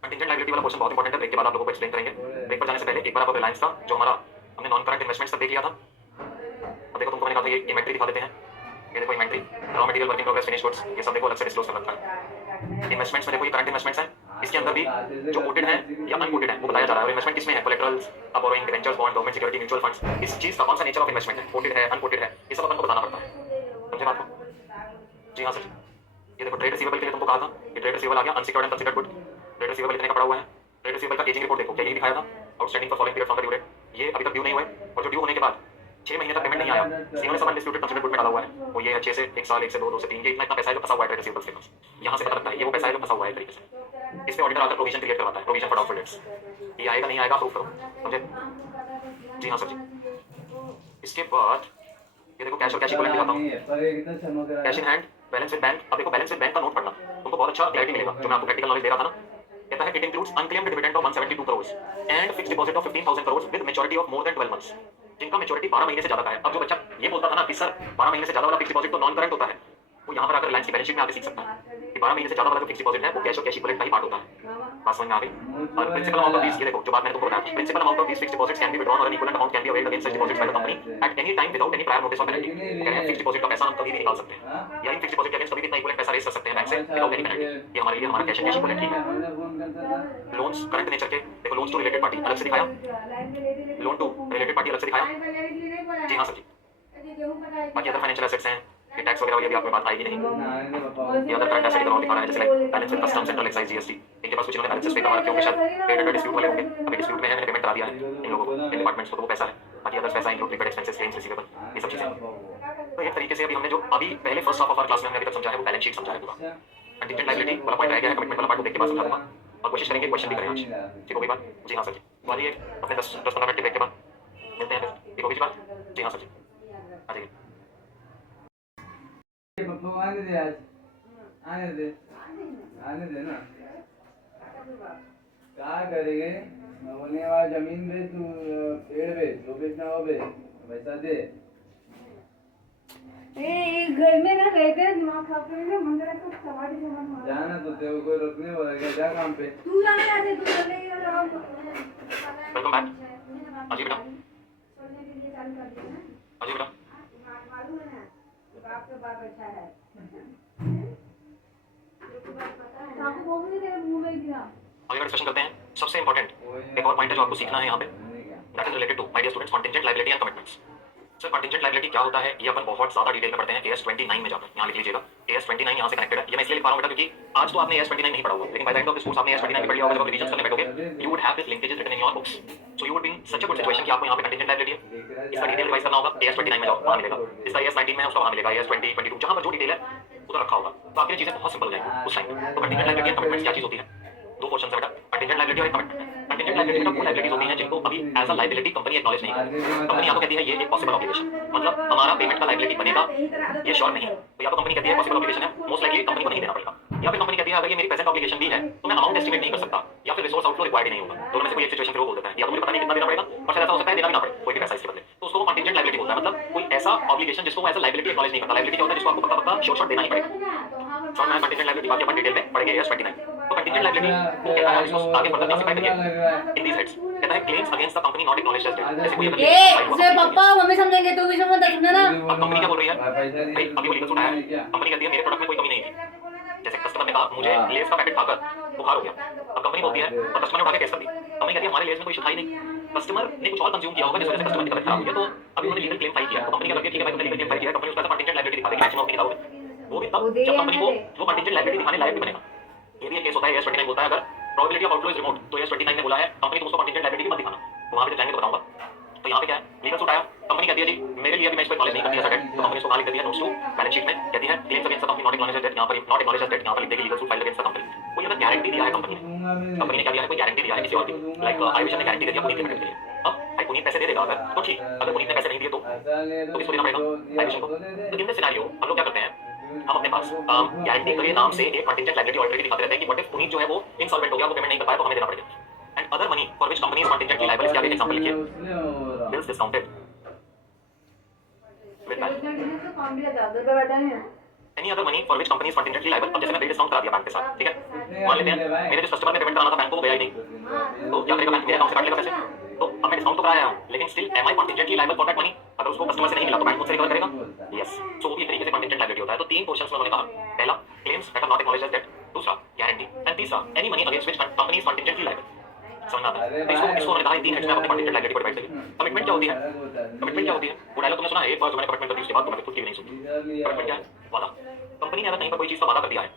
कंटिंजेंट लायबिलिटी वाला क्वेश्चन बहुत इंपॉर्टेंट है, ब्रेक के बाद आप लोगों को एक्सप्लेन करेंगे। ब्रेक पर जाने से पहले एक बार आपको रिलायंस का जो हमारा हमने नॉन करंट इन्वेस्टमेंट्स देख लिया था, अब देखो तुमको मैंने कहा था ये इन्वेंटरी दिखा देते हैं, ये देखो inventory raw material work in progress finish goods ये सब देखो अलग से डिस्क्लोज कर रखा है। इन्वेस्टमेंट्स में देखो ये करंट इन्वेस्टमेंट्स हैं, इसके अंदर भी जो कोटेड है या अनकोटेड है वो बताया जा रहा है। और इन्वेस्टमेंट किसमें है, collaterals, borrowing, debentures, bond, government security, mutual funds, इस चीज का कौन सा नेचर ऑफ इन्वेस्टमेंट है, कोटेड है अनकोटेड है, ये सब अपन को बताना पड़ता है। समझे बात को? जी हाँ सर। ये देखो ट्रेड रिसीवेबल के लिए तुमको कहा था, ये ट्रेड रिसीवेबल आ गया unsecured and considered good. Trade receivable कितने का पड़ा हुआ है, ट्रेड रिसीवेबल का एजिंग रिपोर्ट देखो क्या यही दिखाया था, outstanding for following period from the due date, ये अभी तक ड्यू नहीं हुए और जो ड्यू होने के बाद 6 महीने तक पेमेंट नहीं आया, सीओ ने सब अनडिस्प्यूटेड कंसीडर्ड गुड में डाला हुआ है, वो ये 6 से 1 साल 1 से 2 2 से 3 ये इतना पैसा है जो फंसा हुआ है ट्रेड रिसीवेबल्स के पास, यहाँ से पता लगता है ये वो पैसा है जो फंसा हुआ है तरीके से। इस पे ऑडिटर आकर प्रोविजन क्रिएट करवाता है, प्रोविजन फॉर डाउटफुल डेट्स, ये आएगा नहीं आएगा प्रूफ करो। समझे? जी हाँ सर जी। इसके बाद ये देखो कैश और कैश इक्विवेलेंट दिखाता हूँ, cash in hand, balance with bank. अब देखो बैलेंस विद बैंक का नोट पढ़ना तुमको बहुत अच्छा क्लैरिटी मिलेगा, जो मैं आपको प्रैक्टिकल नॉलेज दे रहा था ना। कहता है it includes unclaimed dividend of 172 crore and fixed deposit of 15,000 crore with maturity of more than 12 months, जिनका मैच्योरिटी 12 महीने से ज्यादा का है। अब जो बच्चा ये बोलता था ना कि सर 12 महीने से ज्यादा वाला फिक्स डिपॉजिट तो नॉन करंट होता है, वो यहाँ पर आकर रिलायंस की बैलेंस शीट में आके सीख सकता है कि 12 महीने से ज्यादा वाला जो फिक्स डिपॉजिट है वो कैश और कैश इक्विवेलेंट का ही पार्ट होता है। बात समझ में आ गई? और प्रिंसिपल अमाउंट ऑफ दीस, ये देखो जो बात मैंने तुमको बताया, principal amount of these fixed deposits can be withdrawn और an equivalent amount can be availed against such deposits by the company at any time without any prior notice और पेनल्टी। कह रहे हैं फिक्स्ड डिपॉजिट का पैसा हम कभी भी निकाल सकते हैं या इन फिक्स्ड डिपॉजिट के अगेंस्ट कभी भी इतना इक्विवेलेंट पैसा रेज कर सकते हैं बैंक से विदाउट एनी पेनल्टी। ये हमारे लिए हमारा कैश एंड कैश इक्विवेलेंट ठीक है। लोन्स करंट नेचर के देखो, लोन्स टू रिलेटेड पार्टी अलग से दिखाया, लोन टू रिलेटेड पार्टी अलग से दिखाया। जी हाँ सर जी। बाकी अदर फाइनेंशियल एसेट्स हैं, ये टैक्स वगैरह वाली अभी आप में बात आएगी नहीं। ये अदर करंट एसेट की तरह दिखा रहा है, जैसे like balance with customs central excise GST, इनके पास कुछ इन्होंने बैलेंसेस पे करवा रखे होंगे, शायद पेड अंडर डिस्प्यूट वाले होंगे, अभी डिस्प्यूट में है, मैंने पेमेंट करा दिया है इन लोगों को, इन डिपार्टमेंट्स को, तो वो पैसा है। बाकी अदर पैसा include prepaid expenses, claims receivable, ये सब चीजें। तो एक तरीके से अभी हमने जो अभी पहले first half of hour class में हमने अभी तक समझा है वो बैलेंस शीट समझा है पूरा। कंटिजेंट लायबिलिटी वाला पॉइंट रह गया है, कमिटमेंट वाला पार्ट देख के बाद समझा दूंगा और कोशिश करेंगे क्वेश्चन भी करें आज। ठीक हो गई बात? जी हाँ सर जी। तो आइए अपने 10-15 मिनट के ब्रेक के बाद मिलते हैं फिर। ठीक हो गई बात? जी हाँ सर जी, आ जाइए। आने दे आज, आने दे ना, क्या करेंगे? मैं बोलने वाला जमीन बेच, तू पेड़ बेच, जो बेचना वो बेच, पैसा दे। घर में ना रहते दिमाग खराब करेंगे, मंदिर को सवारी से मत जाना तो तेरे को रोकने वाला क्या, जा काम पे। तू जाने आते तू चले गया वेलकम बैक। अजी बेटा, सोने के लिए चालू कर दिया ना। अजी बेटा, मालूम है ना बाप का बाप अच्छा है। आपको वो भी तेरे मुंह में गिरा। आगे का डिस्कशन करते हैं। सबसे इंपॉर्टेंट एक और पॉइंट है जो आपको सीखना है यहाँ पे, that is related to my dear students contingent liability and commitments. Sir contingent liability क्या होता है ये अपन बहुत ज्यादा डिटेल में पढ़ते हैं AS 29 में जाकर, यहाँ लिख लीजिएगा AS 29 यहाँ से कनेक्टेड है। ये मैं इसलिए लिख पा रहा हूँ बेटा क्योंकि आज तो आपने AS 29 नहीं पढ़ा हुआ, लेकिन by the end of this course आपने AS 29 पढ़ लिया होगा। जब आप रिवीजन करने बैठोगे you would have this linkages written in your books, so you would be in such a good situation कि आपको यहाँ पे कंटिजेंट लायबिलिटी है इसका डिटेल रिवाइज करना होगा। AS 29 में जाओ, वहाँ मिलेगा। इसका AS 19 में है, उसका वहाँ मिलेगा। AS 20, 22 जहाँ पर जो डिटेल है उधर रखा होगा, तो आपके लिए चीजें बहुत सिंपल हो जाएंगी उस टाइम। तो कंटिजेंट लायबिलिटी एंड कमिटमेंट्स क्या चीज होती है? दो क्वेश्चन है बेटा, कंटिजेंट लायबिलिटी और कमिटमेंट। कंटिजेंट लायबिलिटी वो लायबिलिटीज होती हैं जिनको अभी as a liability company acknowledge नहीं करती। कंपनी या तो कहती है ये एक पॉसिबल ऑब्लिगेशन, मतलब हमारा पेमेंट का लायबिलिटी बनेगा, ये श्योर नहीं है। तो या तो कंपनी कहती है पॉसिबल ऑब्लिगेशन है, मोस्ट लाइकली कंपनी को नहीं देना पड़ेगा, या फिर कंपनी कहती है अगर ये मेरी प्रेजेंट ऑब्लिगेशन भी है तो मैं अमाउंट एस्टिमेट नहीं कर सकता, या फिर रिसोर्स आउटफ्लो रिक्वायर्ड नहीं होगा। दोनों में से कोई एक सिचुएशन फिर वो बोल देता है या तो मुझे पता नहीं कितना देना पड़ेगा और शायद ऐसा हो सकता है देना भी ना पड़े कोई भी पैसा इसके बदले, तो उसको कंटिजेंट लायबिलिटी बोलता है। मतलब कोई ऐसा ऑब्लिगेशन जिसको एज अ लायबिलिटी एक्नॉलेज नहीं करता। लायबिलिटी क्या होता है? जिसको आपको पक्का श्योर देना ही पड़ेगा। समझ में आया? कंटिजेंट लायबिलिटी बाकी अपन डिटेल में पढ़ेंगे AS 29। तो कंटिजेंट लायबिलिटी को कहता है, इसको आगे फर्दर क्लासिफाई करिए इन दीस हेड्स। कहता है claims against the company not acknowledged as debt. जैसे कोई अगर ए पापा मम्मी समझेंगे तू भी समझ सकते ना। अब कंपनी क्या बोल रही है भाई, अभी वो लीगल सूट आया है, कंपनी कहती है मेरे प्रोडक्ट में कोई कमी नहीं है। जैसे कस्टमर ने कहा मुझे लेस का पैकेट खाकर बुखार हो गया, अब कंपनी बोलती है और कस्टमर ने उठा के केस कर दी। कंपनी कहती है हमारे लेस में कोई इशू था ही नहीं, कस्टमर ने कुछ और कंज्यूम किया होगा जिस वजह से कस्टमर की तबीयत खराब हो गई, तो अभी उन्होंने लीगल क्लेम फाइल किया। तो कंपनी क्या करती है, ठीक है भाई तुमने लीगल क्लेम फाइल किया है, कंपनी उसका कंटिजेंट लायबिलिटी दिखा देगी मैक्सिमम अपनी किताबों में, वो भी तब जब कंपनी को वो कंटिजेंट लायबिलिटी दिखाने लायक भी बनेगा। ये भी एक केस होता है AS 29 बोलता है अगर probability of outflow is remote, तो AS 29 ने बोला है कंपनी तुम उसको कंटिजेंट लायबिलिटी मत दिखाना। तो वहां पे जाएंगे तो बताऊंगा। तो यहाँ पे क्या है, लीगल सूट आया, कंपनी कहती है जी मेरे लिए अभी मैं इसको एक्नॉलेज नहीं करती है डेट, तो कंपनी इसको कहां लिख देती है? नोट्स टू बैलेंस शीट में कहती है claims against the company not acknowledged as debt, यहाँ पर नॉट एक्नॉलेज्ड एज डेट यहाँ पर लिख देगी legal suit filed against the company. कोई अगर गारंटी दिया है कंपनी ने क्या दिया है? कोई गारंटी दिया है किसी और की, लाइक आयुष ने गारंटी दे दिया पुनीत लिमिटेड के लिए। अब भाई पुनीत पैसे दे देगा अगर तो ठीक, अगर पुनीत ने पैसे नहीं दिए तो किसको देना पड़ेगा? आयुष को। तो इन दिस सिनेरियो हम लोग क्या करते हैं, हम अपने पास गारंटी के नाम से एक कंटिजेंट लायबिलिटी ऑलरेडी दिखाते रहते हैं कि व्हाट इफ पुनीत जो है वो इंसॉल्वेंट हो गया, वो पेमेंट नहीं कर पाया तो हमें देना पड़ेगा। And other money for which companies contingently liable, इसके आगे एक एग्जांपल लिखिए, उसने हो रहा बिल्स डिस्काउंटेड विद दैट तो काम भी ज्यादा पे बैठा है any other money for which companies contingently liable. अब जैसे मैं बिल डिस्काउंट करा दिया बैंक के साथ, ठीक है, मान लेते हैं मेरे जिस कस्टमर ने पेमेंट कराना था बैंक को वो गया ही नहीं, तो क्या करेगा बैंक? मेरे अकाउंट से काट लेगा पैसे। तो अब मैं डिस्काउंट तो कराया हूं, लेकिन still am I contingently liable for that money? अगर उसको कस्टमर से नहीं मिला तो बैंक मुझसे रिकवर करेगा। यस, सो वो भी एक तरीके से कंटिजेंट लायबिलिटी होता है। तो तीन क्वेश्चंस में उन्होंने कहा, पहला claims that are not acknowledged as date, दूसरा गारंटी, एंड तीसरा any money against which company is contingently liable. समझ में आता है? इसको उन्होंने कहा तीन हेड्स में आप अपनी कंटिजेंट लायबिलिटी पर बैठ जाइए। कमिटमेंट क्या होती है? कमिटमेंट क्या होती है? वो डायलॉग तुमने सुना है, एक बार जो मैंने कमिटमेंट कर दी उसके बाद तो मैंने खुद की भी नहीं सुनी। कमिटमेंट क्या है? वादा। कंपनी ने अगर कहीं पर कोई चीज का वादा कर दिया है,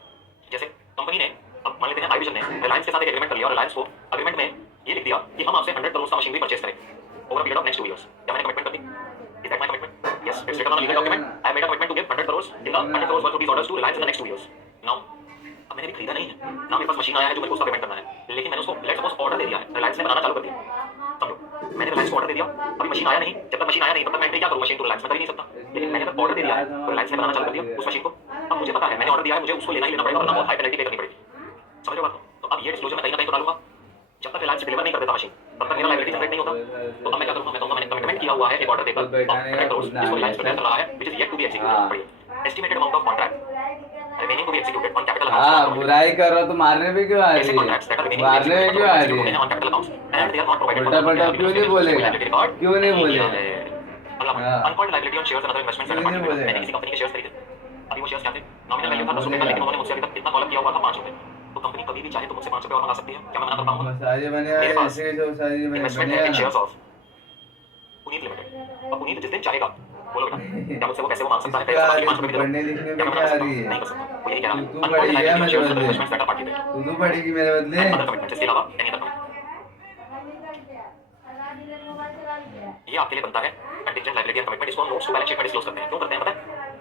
जैसे कंपनी ने, अब मान लेते हैं आई विजन ने रिलायंस के साथ एक एग्रीमेंट कर लिया और रिलायंस को एग्रीमेंट में ये लिख दिया कि हम आपसे 100 करोड़ का मशीनरी परचेज करेंगे over period of next 2 years. क्या मैंने कमिटमेंट कर दी? Is that my commitment? Yes, it's written on legal document. I made a commitment to give 100 crore in the 100 crore worth of orders to Reliance in the next 2 years. Now अब मैंने भी खरीदा नहीं है ना, मेरे पास मशीन आया है जो मेरे को उसका पेमेंट करना है, लेकिन मैंने उसको लेट्स सपोज ऑर्डर दे दिया है, रिलायंस ने बनाना चालू कर दिया। समझो, मैंने रिलायंस को ऑर्डर दे दिया, अभी मशीन आया नहीं, जब तक मशीन आया नहीं तब तक मैं एंट्री क्या करूं मशीन तो रिलायंस में कर ही नहीं सकता। लेकिन मैंने अगर ऑर्डर दे दिया है तो रिलायंस ने बनाना चालू कर दिया उस मशीन को। अब मुझे पता है मैंने ऑर्डर दिया है, मुझे उसको लेना ही लेना पड़ेगा, वरना बहुत हाई पेनल्टी पे करनी पड़ेगी। समझ रहे हो बात? तो अब ये डिस्क्लोजर मैं कहीं ना कहीं तो डालूंगा। जब तक रिलायंस डिलीवर नहीं कर देता मशीन तब तक मेरा लायबिलिटी जनरेट नहीं होता। तो अब मैं क्या करूंगा? मैं कहूंगा मैंने कमिटमेंट किया हुआ है एक ऑर्डर देकर 100 करोड़ जिसको रिलायंस प्रिपेयर कर रहा है, which is yet to be executed. Estimated amount of contract remaining to be executed on capital हाँ अकाउंट्स। बुराई कर रहा तो मारने पे क्यों आ रही है? मारने पे क्यों आ रही है? On capital accounts and they are not provided उल्टा पल्टा क्यों नहीं बोलेगा? क्यों नहीं बोलेगा? Uncalled liability on shares and other investments and क्यों नहीं बोलेगा? मैंने किसी कंपनी के शेयर्स खरीदे, अभी वो शेयर्स क्या थे? नॉमिनल वैल्यू था 10 रुपए का, लेकिन उन्होंने मुझसे अभी तक कितना कॉल किया हुआ था? 5 रुपए। तो कंपनी कभी भी चाहे तो मुझसे 5 रुपए और मंगा सकती है, क्या मैं मना कर पाऊंगा? मसाले बने मेरे पास ऐसे जो सारी इन्वेस्टमेंट है बने इन शेयर्स ऑफ पुनीत लिमिटेड। अब पुनीत जिस दिन चाहेगा, बोलो बेटा, क्या मुझसे वो पैसे वो मांग सकता है? पैसे मांग के 5 रुपए भी दे दो, पढ़ने लिखने क्या में मैं क्या मना आ कर सकता रही हूं? है? नहीं कर सकता। वो यही कह रहा है, तू अनकॉल्ड पढ़ेगी लायबिलिटी ऑन मेरे शेयर्स एंड अदर बदले? इन्वेस्टमेंट्स दैट आर पार्टी पे तू पढ़ेगी मेरे बदले? अदर कमिटमेंट्स इसके अलावा एनी अदर कमिटमेंट। ये आपके लिए बनता है कंटिजेंट लायबिलिटी एंड कमिटमेंट। इसको हम नोट्स टू बैलेंस शीट में डिस्क्लोज करते हैं। क्यों करते हैं पता है?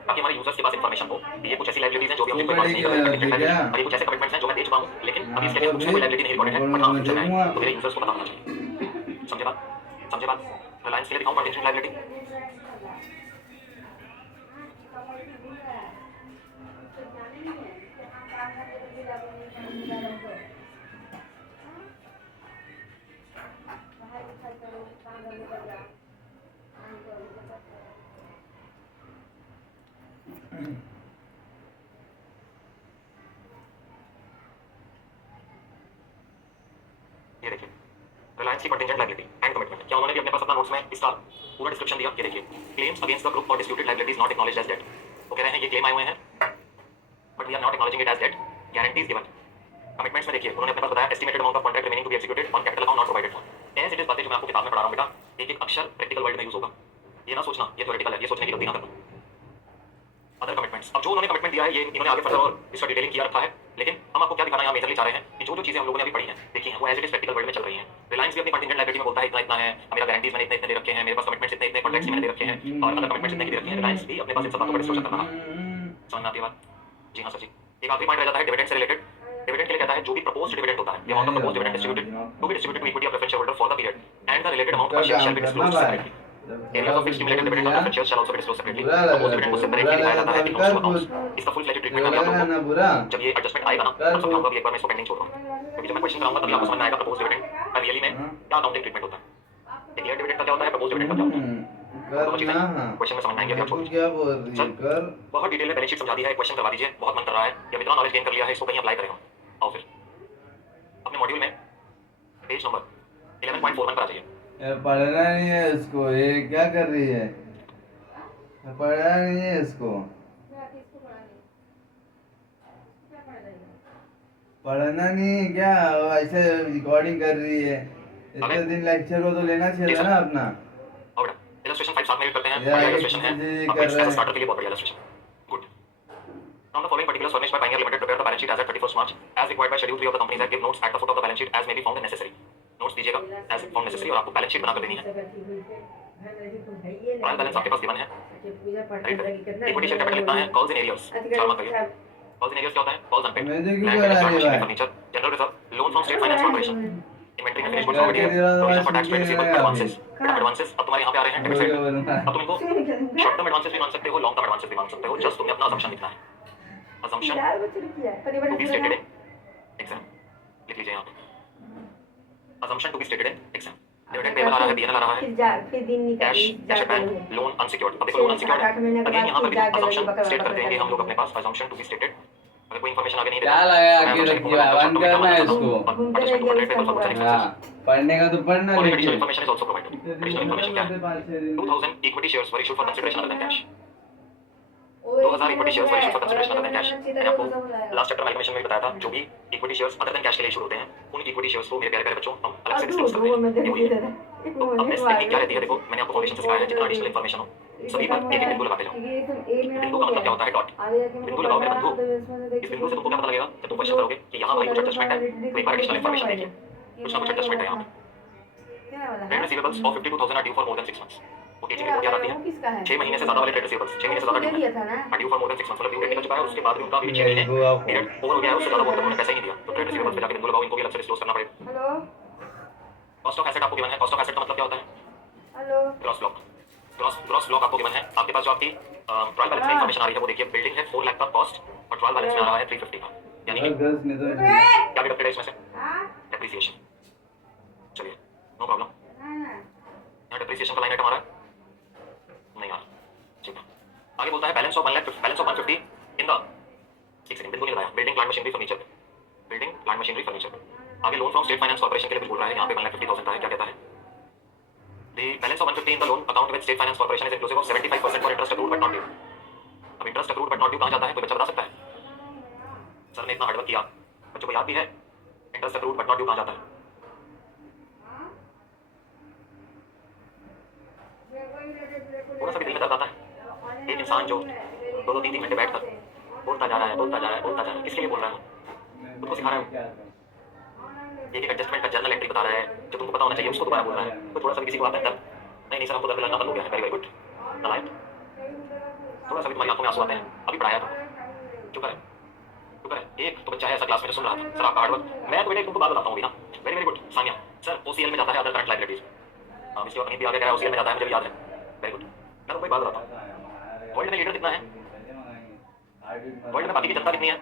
ताकि हमारे यूजर्स के पास इंफॉर्मेशन हो कि ये कुछ ऐसी लायबिलिटीज हैं जो भी हम कोई पास नहीं कर रहे हैं, कंटिजेंट लायबिलिटी, और ये कुछ ऐसे कमिटमेंट्स हैं जो मैं दे चुका हूं, लेकिन अभी इसके बुक्स में कोई लायबिलिटी नहीं रिकॉर्डेड है, बट हां फ्यूचर में आएगी। तो मेरे यूजर्स को पता होना चाहिए। समझे बात? समझे बात? रिलायंस के लिए दिखाऊं कंटिजेंट लायबिलिटी? ये देखिए, रिलायंस की कंटिजेंट लायबिलिटी एंड कमिटमेंट। क्या उन्होंने भी अपने पास अपना नोट्स में इसका पूरा डिस्क्रिप्शन दिया? ये देखिए, claims against the group for disputed liabilities not acknowledged as date. वो कह रहे हैं ये क्लेम आए हुए हैं but we are not acknowledging it as date, guarantees given. Commitments में देखिए उन्होंने अपने पास बताया estimated amount of contract remaining to be executed on capital account not provided for. As it is बातें जो मैं आपको किताब में पढ़ा रहा हूं बेटा, एक एक अक्षर प्रैक्टिकल वर्ल्ड में यूज होगा। ये ना सोचना ये थ्योरेटिकल है, ये सोचने की गलती ना करना। अदर कमिटमेंट्स, अब जो उन्होंने कमिटमेंट दिया है ये इन्होंने आगे फर्दर और इसका डिटेलिंग किया रखा है, लेकिन हम आपको क्या दिखाना यहाँ मेजरली चाह रहे हैं कि जो जो चीजें हम लोगों ने अभी पढ़ी हैं, देखी हैं, वो as it is practical world में चल रही हैं। रिलायंस भी अपनी कंटिजेंट लायबिलिटी में बोलता है इतना इतना है, मेरा गारंटीज मैंने इतने इतने दे रखे हैं, मेरे पास कमिटमेंट्स इतने इतने कॉन्ट्रैक्ट्स मैंने दे रखे हैं, और अदर कमिटमेंट्स इतने दे रखे हैं। रिलायंस भी अपने पास इन सब बातों का डिस्क्लोजर कर रहा है। समझ में आती है बात? जी हाँ सर जी। एक आखिरी पॉइंट रह जाता है डिविडेंड से रिलेटेड। डिविडेंड के लिए कहता है जो भी प्रपोज्ड डिविडेंड होता है, the amount of proposed dividend distributed to be distributed to equity of preference shareholder for the period and the related amount per share shall be disclosed separately. Areas of which cumulative dividend on preference shares shall also be disclosed separately. Proposed dividend को separately दिखाया जाता है इन notes to accounts। इसका full fledged treatment मैं आप लोगों को जब ये एडजस्टमेंट आएगा ना तब समझाऊंगा। अभी एक बार मैं इसको पेंडिंग छोड़ रहा हूँ, क्योंकि जब मैं क्वेश्चन कराऊंगा तभी आपको समझ में आएगा प्रपोज्ड डिविडेंड का रियली में क्या अकाउंटिंग ट्रीटमेंट होता है। डिक्लेयर्ड डिविडेंड का क्या होता है, प्रपोज्ड डिविडेंड का क्या होता है, दोनों चीजें क्वेश्चन में समझ में आएंगे। अभी आप छोड़ क्या बोल रही है? कर बहुत डिटेल में बैलेंस शीट समझा दी है, क्वेश्चन करवा दीजिए। बहुत मन कर रहा है या इतना नॉलेज गेन कर लिया है, इसको कहीं अप्लाई करेगा। आओ फिर अपने मॉड्यूल में पेज नंबर 11.41 पर आ जाइए। पढ़ना नहीं है इसको, ये क्या कर रही है? पढ़ना नहीं है इसको, पढ़ना नहीं है क्या? ऐसे रिकॉर्डिंग कर रही है। इतने दिन लेक्चर को तो लेना चाहिए ना अपना। और बेटा इलस्ट्रेशन 5 साथ में यूज करते हैं। यार, बढ़िया इलस्ट्रेशन है, ये अब कर रहा है। स्टार्टर के लिए बहुत बढ़िया illustration. Good. From the following particulars furnished by Pioneer Limited, prepare the balance sheet as at 31st March, as required by Schedule 3 of the Companies Act. Give notes at the foot of the balance sheet as may be found necessary. Notes दीजिएगा as found necessary, और आपको बैलेंस शीट बनाकर देनी है। ट्रायल बैलेंस आपके पास गिवन है। इक्विटी शेयर कैपिटल कितना है? कॉल्स इन एरियर्स 4 मंथ करिए। कॉल्स इन एरियर्स क्या होता है? कॉल्स अनपेड, मैं देखिए लैंड क्या एंड रहा है भाई? Furniture, general reserve, loan from state finance corporation, inventory में finish goods raw material, provision for tax paid receivable, advances. बेटा एडवांसेस अब तुम्हारे यहाँ पे आ रहे हैं डेबिट साइड। अब तुम इनको शॉर्ट टर्म एडवांसेस भी मान सकते हो, लॉन्ग टर्म एडवांसेस भी मान सकते हो। जस्ट तुम्हें अपना असम्पशन लिखना है। assumption to be stated in exam लिख लीजिए यहाँ पे। assumption to be stated in exam dividend payable आ रहा है, पीएनएल आ रहा है, फिर दिन कैश निकल कैश बैंक, लोन अनसिक्योर्ड। अब देखो लोन अनसिक्योर्ड है, 8 महीने के अगेन बाद यहाँ पर फिर भी जाके assumption बकरा स्टेट बकरा करते हैं कि हम लोग करेंगे। अपने पास assumption to be stated, अगर कोई इन्फॉर्मेशन आगे नहीं दे क्या रहा लगा तो मैं के assumption रखी को है, short term बंद करना है short term इसको। और घूमते additional रहेंगे important उसका for certain पूरा। हाँ, expenses। पढ़ने का तो पढ़ना और लेकिन additional information is also provided। Additional information क्या है? 2000 equity shares were issued for consideration other than cash। 2000 equity shares were issued for consideration other than cash। मैंने आपको लास्ट चैप्टर एलिमिनेशन में भी बताया था, जो भी equity shares other than cash के लिए इशू होते हैं, उन इक्विटी शेयर्स को मेरे प्यारे प्यारे बच्चों हम अलग से डिस्क्लोज करते हैं। ये वही है। तो अब नेक्स्ट टेक्निक क्या रहती है, देखो मैंने आपको फाउंडेशन से सिखाया है, जितना एडिशनल इन्फॉर्मेशन हो सभी पर एक एक बिंदु लगाते जाओ। बिंदु का मतलब क्या होता है? डॉट। बिंदु लगाओ मेरे बंधु। इस बिंदु से तुमको क्या पता लगेगा जब तुम क्वेश्चन करोगे कि यहाँ भाई कुछ एडजस्टमेंट है, तो एक बार एडिशनल इन्फॉर्मेशन देखिए, कुछ ना कुछ एडजस्टमेंट है यहाँ पे। Trade receivables of 52,000 are due for more than 6 months. वो एजिंग रिपोर्ट याद आती है, 6 महीने से ज्यादा वाले ट्रेड रिसीवेबल्स 6 महीने से ज्यादा ड्यू दिया था ना। है, due for more than 6 months, मतलब ड्यू डेट निकल चुका है और उसके बाद भी उनका अभी 6 महीने पीरियड ओवर हो गया है, उससे ज्यादा वो उन्होंने पैसा ही नहीं दिया, तो ट्रेड रिसीवेबल्स पे जाके बिंदु लगाओ, इनको भी अलग से डिस्क्लोज करना पड़ेगा। हेलो कॉस्ट ऑफ एसेट आपको गिवन है, कॉस्ट ऑफ एसेट का मतलब क्या होता है? Hello gross block. Gross block आपको गिवन है, आपके पास जो आपकी ट्रायल बैलेंस में इंफॉर्मेशन आ रही है वो देखिए, बिल्डिंग है 4 लाख का कॉस्ट और ट्रायल बैलेंस में आ रहा है 350 का, यानी कि गर्ल्स ने तो क्या डिडक्टेड है इसमें से? हां डेप्रिसिएशन। चलिए नो प्रॉब्लम, यहाँ डेप्रिसिएशन का लाइन आइटम आ रहा है नहीं आ रहा, ठीक है। आगे बोलता है balance of 1 lakh, balance of 150 in the, एक सेकंड बिंदु नहीं लगाया, बिल्डिंग प्लांट मशीनरी फर्नीचर पे, बिल्डिंग प्लांट मशीनरी फर्नीचर। आगे loan from state finance corporation के लिए कुछ बोल रहा है, यहाँ पे 1,50,000 का है, क्या कहता है? The balance of 150 in the loan account with state finance corporation is inclusive of 75% for interest accrued but not due। अब interest accrued but not due कहाँ जाता है, कोई बच्चा बता सकता है? सर ने इतना हार्डवर्क किया, बच्चों को याद भी है interest accrued but not due कहाँ जाता है? थोड़ा सा भी दिल में दर्द आता है, एक इंसान जो 2-3 घंटे बैठकर बोलता जा रहा है, बोलता जा रहा है, बोलता जा रहा है, किसके लिए बोल रहा है? खुद को सिखा रहा है, एक एडजस्टमेंट का जर्नल एंट्री बता रहा है, जो तुमको पता होना चाहिए उसको दोबारा बोल रहा है, तो थोड़ा सा भी किसी को आता है दर्द, नहीं सर हमको दर्द लगना बंद हो गया है, वेरी गुड नालायक, थोड़ा सा भी तुम्हारी आंखों में आंसू आते हैं, अभी पढ़ाया तो चुप करें, चुप करें। एक तो बच्चा है ऐसा क्लास में जो सुन रहा था, सर आपका हार्डवर्क, मैं तो बेटे तुमको बात बताता हूँ अभी ना, very very good Sania, sir OCL में जाता है अदर करंट लायबिलिटीज, इसके बाद कहीं भी आगे क्या है ओसीएल में जाता है, मुझे भी याद है, वेरी गुड। मैं तुमको एक बात बताता हूँ, वर्ल्ड में लीडर कितना है, वर्ल्ड में बाकी की जनता कितनी है,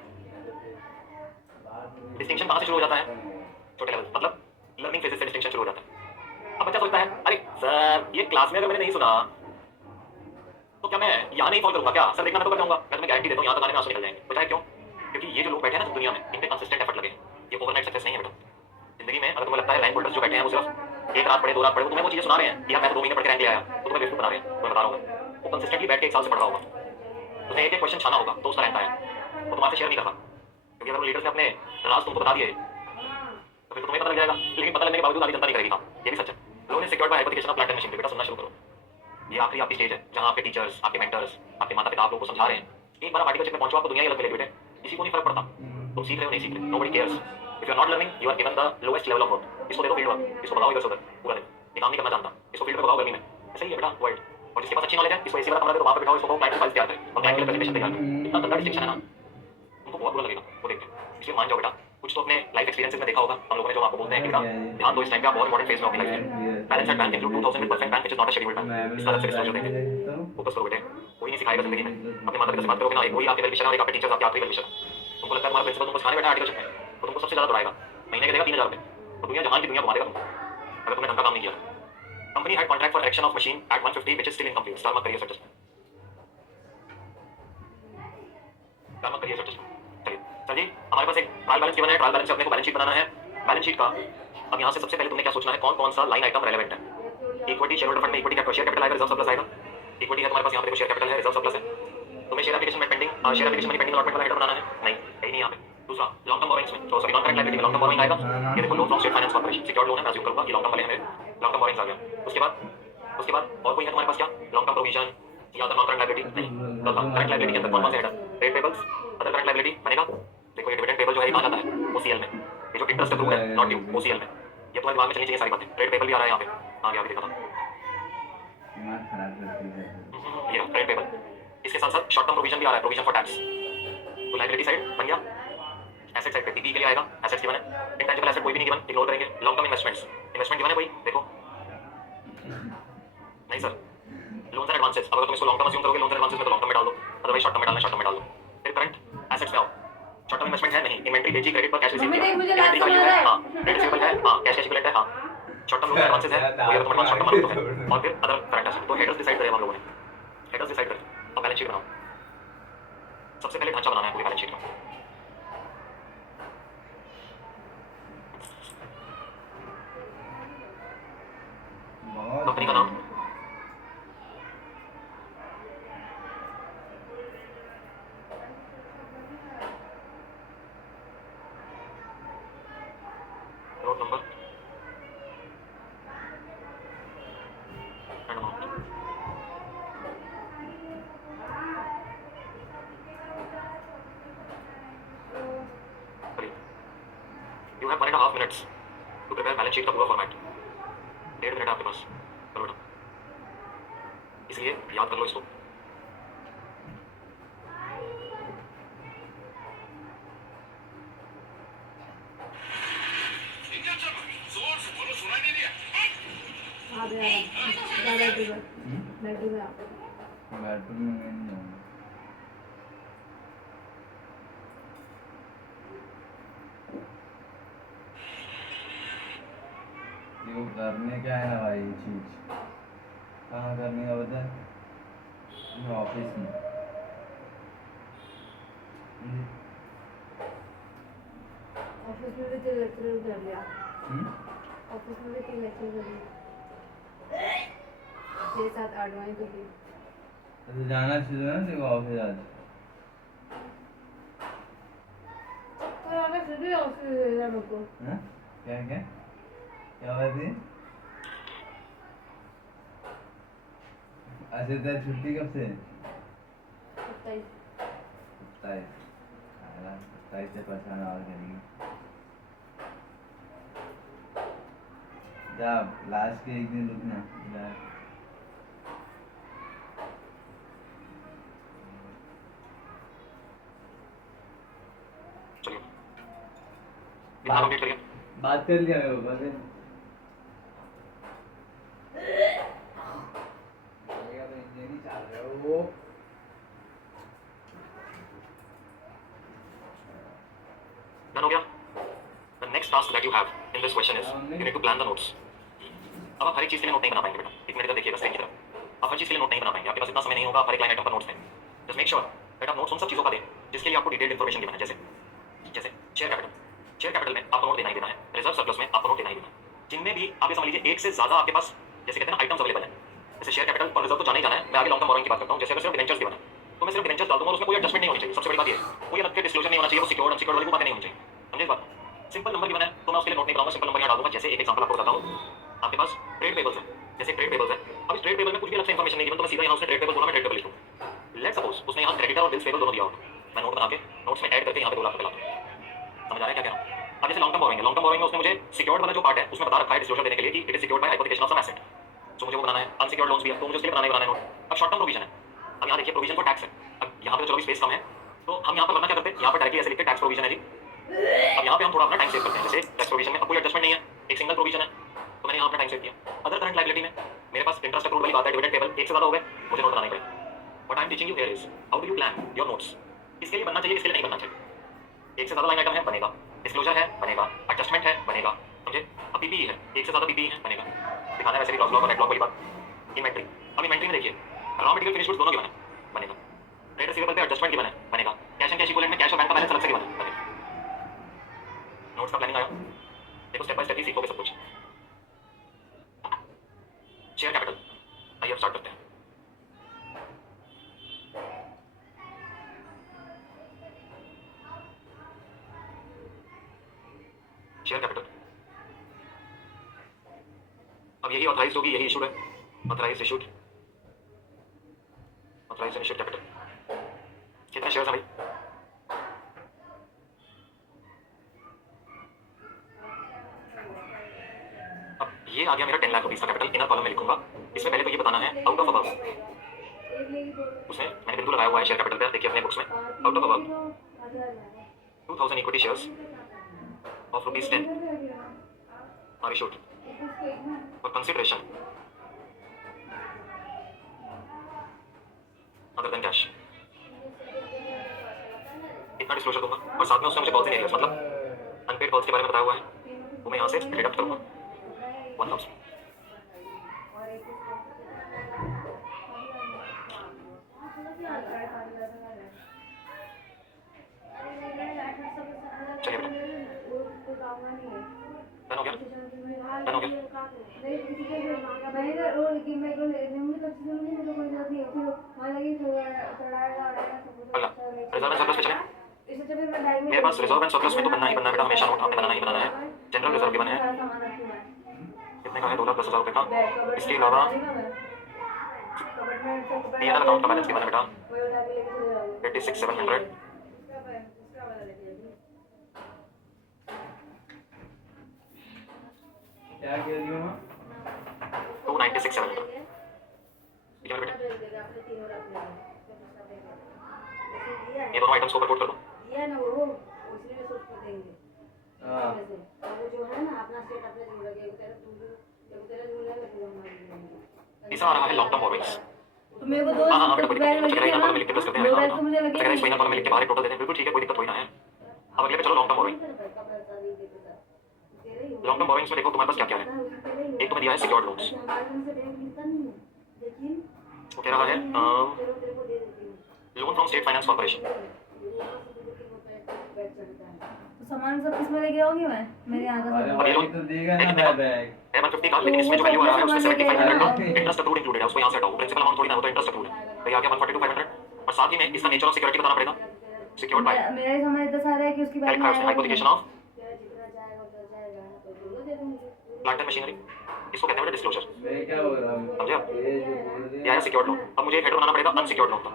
डिस्टिंक्शन कहाँ से शुरू हो जाता है? छोटे लेवल, मतलब लर्निंग फेजेस से डिस्टिंक्शन शुरू हो जाता है। अब बच्चा सोचता है अरे सर ये क्लास में अगर मैंने नहीं सुना तो क्या मैं यहाँ नहीं फॉलो करूंगा क्या? सर देखना मैं तो कर जाऊंगा, मैं तुम्हें गारंटी देता हूँ यहाँ तक आने में आंसू निकल जाएंगे। बताया क्यों? क्योंकि ये जो लोग बैठे हैं ना दुनिया में, इनके कंसिस्टेंट एफर्ट लगे, ये ओवरनाइट सक्सेस नहीं है बेटा। जिंदगी में अगर तुम्हें लगता है रैंक होल्डर्स जो बैठे हैं वो सिर्फ 1 रात पढ़े 2 रात पढ़े, वो तुम्हें वो चीजें सुना रहे हैं कि यार मैं तो 2 महीने पढ़ के रैंक ले आया, तो तुम्हें बेवकूफ बना रहे हैं। मैं बता रहा हूँ वो कंसिस्टेंटली बैठ के 1 साल से पढ़ रहा होगा, उसने एक क्वेश्चन छाना होगा तो उसका रैंक आया, वो तुम्हारे शेयर नहीं करता, क्योंकि अगर लीडर्स ने अपने राज तुमको बता दिए तो फिर तुम्हें पता लग जाएगा, लेकिन पता लगने के बावजूद आधी जनता नहीं करेगी। हाँ ये भी सच है। Loan is secured by hypothecation of plant and machinery. बेटा सुनना शुरू करो, ये आखिरी आपकी स्टेज है जहां आपके टीचर्स, आपके मेंटर्स, आपके माता पिता आप लोगों को समझा रहे हैं। एक बार आर्टिकल चेक में पहुंचो, आपको दुनिया ही अलग मिलेगी बेटे, किसी को नहीं फर्क पड़ता तुम सीख रहे हो नहीं सीख रहे, nobody cares. If you are not learning you are given the lowest level of work. इसको दे दो फील्ड वर्क, इसको बताओ इधर से उधर पूरा दिन, ये काम नहीं करना जानता, इसको फील्ड में बताओ गर्मी में, ऐसा ही है बेटा वर्ल्ड। और जिसके पास अच्छी नॉलेज है इसको एसी वाला कमरा दे दो, वहां पे बिठाओ, इसको क्लाइंट फाइल्स तैयार करें और क्लाइंट के लिए प्रेजेंटेशन तैयार करें। इतना गंदा डिस्टिंक्शन है ना, तुमको बहुत बुरा लगेगा वो देख के, इसलिए मान जाओ बेटा। कुछ तो अपने लाइफ एक्सपीरियंसेस में देखा होगा हम लोगों ने, जो आपको बोलते हैं कि बेटा ध्यान दो इस टाइम पे, आप बहुत इंपॉर्टेंट फेज में अपनी लाइफ में। Balance at bank include 2000 with perfect bank which is not a scheduled bank, इसका अलग से डिस्क्लोजर देंगे। फोकस करो बेटे, कोई नहीं सिखाएगा जिंदगी में, अपने माता पिता से बात करोगे ना, एक वही आपके वेल विशर और एक आपके टीचर्स आपके आखिरी वेल विशर। तुमको लगता है तुम्हारा प्रिंसिपल तुमको सिखाने बैठा आर्टिकल में, तो तुमको सबसे ज्यादा दौड़ाएगा, महीने के देगा 3000 रुपए, तो दुनिया जहां की दुनिया घुमा देगा तुमको अगर तुमने ढंग का काम नहीं किया। Company had contract for erection of machine eight 150 which is still incomplete. Star mark करिए सर्च, स्टार मार्क करिए सर्च। चलिए सर जी हमारे पास एक ट्रायल बैलेंस गिवन है, ट्रायल बैलेंस से अपने को बैलेंस शीट बनाना है। बैलेंस शीट का अब यहाँ से सबसे पहले तुमने क्या सोचना है, कौन कौन सा लाइन आइटम रेलेवेंट है। इक्विटी शेयर होल्डर फंड में इक्विटी का शेयर कैपिटल आएगा, रिजर्व सरप्लस आएगा। इक्विटी है तुम्हारे पास, यहाँ पे देखो शेयर कैपिटल है, रिजर्व सरप्लस है। तुम्हें शेयर एप्लीकेशन में पेंडिंग, शेयर एप्लीकेशन में पेंडिंग अलॉटमेंट वाला आइटम बनाना है, नहीं कहीं नहीं यहाँ पे। दूसरा लॉन्ग टर्म बोरिंग्स में, तो सॉरी नॉन करंट लायबिलिटी में लॉन्ग टर्म बोरिंग आएगा। ये देखो loan from state finance corporation, secured loan है, मैं अज्यूम करूंगा ये लॉन्ग टर्म वाले हैं, लॉन्ग टर्म बोरिंग्स आ गया। उसके बाद और कोई है तुम्हारे पास क्या, लॉन्ग टर्म प्रोविजन या नॉन करंट लायबिलिटी नहीं, तो करंट लायबिलिटी के अंदर कौन कौन से हेड है, trade payables, other current liability बनेगा। देखो ये डिविडेंड पेबल जो है ये कहाँ जाता है, ओसीएल में। ये जो इंटरेस्ट अप्रूव्ड है नॉट ड्यू, ओसीएल में। ये तुम्हारे दिमाग में चलनी चाहिए सारी बातें। ट्रेड पेबल भी आ रहा है यहाँ पे, आगे देखा था ये ट्रेड पेबल। इसके साथ साथ शॉर्ट टर्म प्रोविजन भी आ रहा है, प्रोविजन फॉर टैक्स। तो लायबिलिटी साइड बन गया, एसेट साइड पे पीपी के लिए आएगा, एसेट्स गिवन है, इंटेंजिबल एसेट कोई भी नहीं गिवन, इग्नोर करेंगे। Long term investments, investment given है कोई, देखो नहीं सर। लोन्स एंड एडवांसेस, अगर तुम इसको लॉन्ग टर्म अज्यूम करोगे लोन्स एंड एडवांसेस में तो लॉन्ग टर्म में डाल दो, अदरवाइज शॉर्ट टर्म में डालना, शॉर्ट टर्म में डाल दो। फिर करंट एसेट्स में आओ, शॉर्ट टर्म इन्वेस्टमेंट है नहीं, इन्वेंटरी बेची, क्रेडिट पर कैश रिसीव मम्मी किया, देख मुझे इन्वेंटरी लास्ट वैल्यू है, मारा हाँ, क्रेडिट रिसीवेबल है, हाँ, कैश इक्विवेलेंट है, हाँ, शॉर्ट टर्म लोन एडवांसेस है, वो ये तुम्हारे पास शॉर्ट टर्म वाला तो है, और फिर अदर करंट एसेट। तो हेडर्स डिसाइड करे हम लोगों ने, हेडर्स डिसाइड करे। अब बैलेंस शीट बनाओ। सबसे पहले ढांचा बनाना है पूरी बैलेंस शीट का। बहुत कंपनी का नाम, note number and amount. You have 1.5 minutes to prepare balance sheet का पूरा फॉर्मेट। 1.5 मिनट आपके पास, करो बेटा, इसलिए याद कर लो इसको। हाँ भैया बैठ गया। बेडरूम में मैं नहीं जाऊंगा। देखो करने क्या है ना भाई, ये चीज कहाँ करने का बता, ऑफिस में। ऑफिस में भी तो लेक्चर कर लिया। हम्म? ऑफिस में भी तो लेक्चर कर लिया। 6-7-8 वहीं तो की। तो जाना चाहिए ना देखो ऑफिस आज। तो आगे सीधे ऑफिस भेजा मेरे को। हाँ? क्या क्या क्या बात है? अच्छा तेरी छुट्टी कब से? 27। 27 से परेशान और करेंगे। जा लास्ट के एक दिन रुकना जा। चलिए कितना कंप्लीट करिए। बात कर लिया है वो बस। इंजीनियरिंग चल रहा है वो। डन हो गया। The next task that you have in this question is you need to plan the notes. अब आप हर एक चीज के लिए नोट नहीं बना पाएंगे बेटा, एक मिनट का देखिएगा स्क्रीन की तरफ। आप हर चीज के लिए नोट नहीं बना पाएंगे, आपके पास इतना समय नहीं होगा आप हर एक लाइन आइटम पर नोट्स दें। जस्ट मेक श्योर दैट आप नोट्स उन सब चीजों का दें जिसके लिए आपको डिटेल्ड इन्फॉर्मेशन देना है। जैसे जैसे शेयर कैपिटल में आपको नोट देना ही देना है, रिजर्व सरप्लस में आपको नोट देना ही देना है। जिनमें भी आप ये समझ लीजिए एक से ज्यादा आपके पास जैसे कहते हैं ना आइटम्स अवेलेबल है, जैसे शेयर कैपिटल और रिजर्व तो जाना ही जाना है। मैं आगे लॉन्ग टर्म बोरोइंग की बात करता हूँ। जैसे अगर सिर्फ डिबेंचर्स देना है तो मैं सिर्फ डिबेंचर्स डाल दूंगा और उसमें कोई एडजस्टमेंट नहीं होनी चाहिए। सबसे बड़ी बात ये है, कोई अलग से डिस्क्लोजर नहीं होना चाहिए, वो सिक्योर्ड अनसिक्योर्ड वाली वो बातें नहीं होनी चाहिए। समझे इस बात? सिंपल नंबर गिवन है तो मैं उसके लिए नोट नहीं बनाऊंगा, सिंपल नंबर यहाँ डाल दूंगा। जैसे एक एग्जांपल आपको बताता हूँ, आपके पास ट्रेड पेबल्स है, जैसे ट्रेड पेबल्स है। अब इस ट्रेड पेबल में कुछ भी अलग से इन्फॉर्मेशन नहीं गिवन तो मैं सीधा यहाँ उसने ट्रेड पेबल बोला, मैं ट्रेड पेबल लिख दूँ। लेट्स सपोज उसने यहाँ क्रेडिटर और बिल्स पेबल दोनों दिया होगा, मैं नोट बना के नोट्स में ऐड करके यहाँ पे 2 लाख रुपए लाता हूँ। समझ आ रहा है क्या कह रहा हूँ? अब जैसे लॉन्ग टर्म बोरोइंग है, लॉन्ग टर्म बोरोइंग में उसने मुझे सिक्योर्ड वाला जो पार्ट है उसमें बता रखा है डिस्क्लोजर देने के लिए कि it is secured by hypothecation of some asset, तो मुझे वो बनाना है। अनसिक्योर्ड लोन्स भी है तो मुझे उसके लिए बनाना है नोट। अब शॉर्ट टर्म प्रोविजन है, अब यहाँ देखिए प्रोविजन को टैक्स है। अब यहाँ पे तो चलो स्पेस कम है तो हम यहाँ पर वरना क्या करते हैं, यहाँ पर डायरेक्टली ऐसे लिखते हैं टैक्स प्रोविजन है जी। अब यहाँ पे हम थोड़ा अपना टाइम सेव करते हैं। जैसे टैक्स प्रोविजन में अब कोई एडजस्टमेंट नहीं है, एक सिंगल प्रोविजन है तो मैंने यहाँ अपना टाइम सेव किया। अदर करंट लायबिलिटी में मेरे पास इंटरेस्ट अक्रूड वाली बात है, डिविडेंड पेबल एक से ज्यादा हो गए मुझे नोट बनाने पड़े। What I am teaching you here is how do you plan your notes. किसके लिए बनना चाहिए, किसके लिए नहीं बनना चाहिए। एक से ज्यादा लाइन आइटम है बनेगा, डिस्क्लोजर है बनेगा, एडजस्टमेंट है बनेगा, समझे। अब पीपीई है, एक से ज्यादा पीपीई है बनेगा, दिखाना है वैसे भी क्रॉस ब्लॉक और नेट ब्लॉक वाली बात। इन्वेंटरी, अब इन्वेंटरी में देखिए रॉ मटेरियल फिनिश गुड्स दोनों गिवन है बनेगा, ट्रेड रिसीवेबल पे एडजस्टमेंट गिवन है बनेगा, कैश एंड कैश इक्विवेलेंट में कैश और बैंक का बैलेंस अलग से गिवन है बनेगा। नोट्स का प्लानिंग आया, देखो स्टेप बाय स्टेप ही सीखोगे सब कुछ। शेयर कैपिटल, आइए अब स्टार्ट करते हैं। शेयर कैपिटल अब यही ऑथराइज्ड होगी, यही इशूड है, authorised issued, authorised and issued capital. कितने शेयर्स हैं भाई? अब ये आ गया मेरा 10 लाख रुपीस का कैपिटल, इनर कॉलम में लिखूंगा। इसमें पहले तो ये बताना है आउट ऑफ अबव, उसमें मैंने बिंदु लगाया हुआ है शेयर कैपिटल पे, देखिए अपने बुक्स में। Out of above 2000 equity shares of ₹10 are issued for consideration other than cash. इतना डिस्क्लोजर दूंगा और साथ में उसने मुझे कॉल्स इन एरियाज मतलब अनपेड कॉल्स के बारे में बताया हुआ है, वो मैं यहाँ से डिडक्ट करूँगा 1000। चलिए बेटा, डन हो गया, डन हो गया। अगला रिजर्व एंड सरप्लस पे चलें। मेरे पास रिजर्व एंड सरप्लस में तो बनना ही बनना है बेटा, हमेशा नोट आपने बनाना ही बनाना है। जनरल रिजर्व के बने हैं, कितने का है, 2,10,000 रुपये का। इसके अलावा पीएनएल अकाउंट का बैलेंस भी बना बेटा 86,700। क्या कह रही हो माँ? 296,700 ठीक है बेटा। ये दोनों आइटम्स को ऊपर कोट कर दो। हाँ तीसरा आ रहा है लॉन्ग टर्म बोरोइंग्स। तो मेरे को दो हाँ हाँ बेटा कोई दिक्कत नहीं, बैग चलेगा, लगे इतना ना, कॉलम लिख के प्रेस करते हैं। दो हाँ बैग तो मुझे लगे चलेगा, इस महीना कॉलम में लिख के बाहर टोटल दे दें, बिल्कुल ठीक है, कोई दिक्कत थोड़ी ना है। अब अगले पे चलो long term borrowing. Long term borrowings में देखो तुम्हारे पास क्या क्या है। एक तो मैं दिया है सिक्योर्ड लोन्स, वो कह रहा है loan from state finance corporation. तो सामान सब किस में लेके आऊंगी मैं, मेरे यहाँ का अरे सामान। भाई तो देगा ना भाई बैग। है 150 का, लेकिन इसमें जो वैल्यू आ रहा है उसमें 7500 का इंटरेस्ट अप्रूव्ड इंक्लूडेड है, उसको यहाँ से हटाओ, प्रिंसिपल अमाउंट थोड़ी ना, वो तो इंटरेस्ट अप्रूव्ड है। तो ये आ गया 142,500 और साथ ही में इसका नेचर ऑफ सिक्योरिटी बताना पड़ेगा। सिक्योर्ड बाय मेरा ही सामान इतना सारा है कि उसकी बैग में आएगा hypothecation of plant and machinery, इसको कहते हैं डिस्क्लोजर। मैं क्या बोल रहा हूँ? समझे आप? ये जो बोल रहे या सिक्योर्ड लोन। अब मुझे एक हेडर बनाना पड़ेगा अनसिक्योर्ड लोन का,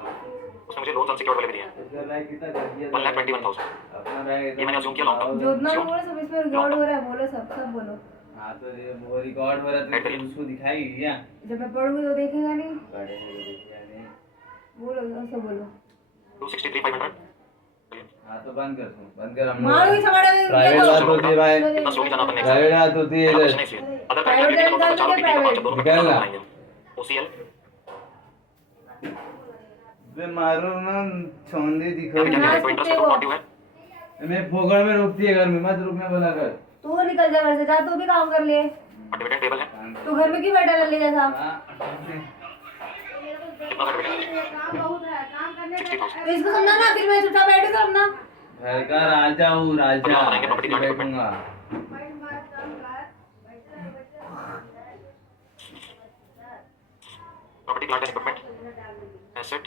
उसने मुझे लोन अनसिक्योर्ड वाले भी दिए हैं। इसका बैग कितना कर दिया? 1,21,000 अपना बैग ये मैंने assume किया long term। जो उतना बोलो सब इसमें रिकॉर्ड हो रहा है, बोलो सब सब बोलो। हाँ तो ये वो रिकॉर्ड हो रहा है तो उसको दिखाएगी क्या? जब मैं पढ़ूंगी तो देखेगा नहीं, बड़े मेरे देखिए नहीं। बोलो सब बोलो। 263,500 हाँ तो बंद कर तू, बंद कर। हम मारो ही सामान में प्राइवेट बात होती है भाई, इतना स्लोली जाना अपन ने प्राइवेट बात होती है इधर। इसलिए अदर प्राइवेट लिमिटेड का चारों पीटी का पांच दोनों निकाल ना। ओसीएल बे मारो ना, छोंदे दिखो। क्या क्या है, तो इंटरेस्ट अप्रूव्ड ड्यू है। मैं फोकड़ में रोकती है, घर में मत रुकने बोला कर। तू निकल जा घर से, जा तू भी काम कर ले। और डिविडेंड टेबल है, तू घर में क्यों बैठा ले जैसा? हाँ। कितना का डिविडेंड है? 60,000। तो इसको समझाना, फिर मैं चुपचाप बैठी तो अपना। घर का राजा हूँ, राजा। बनाएंगे property plant equipment। बैठूंगा। Property plant and equipment, asset,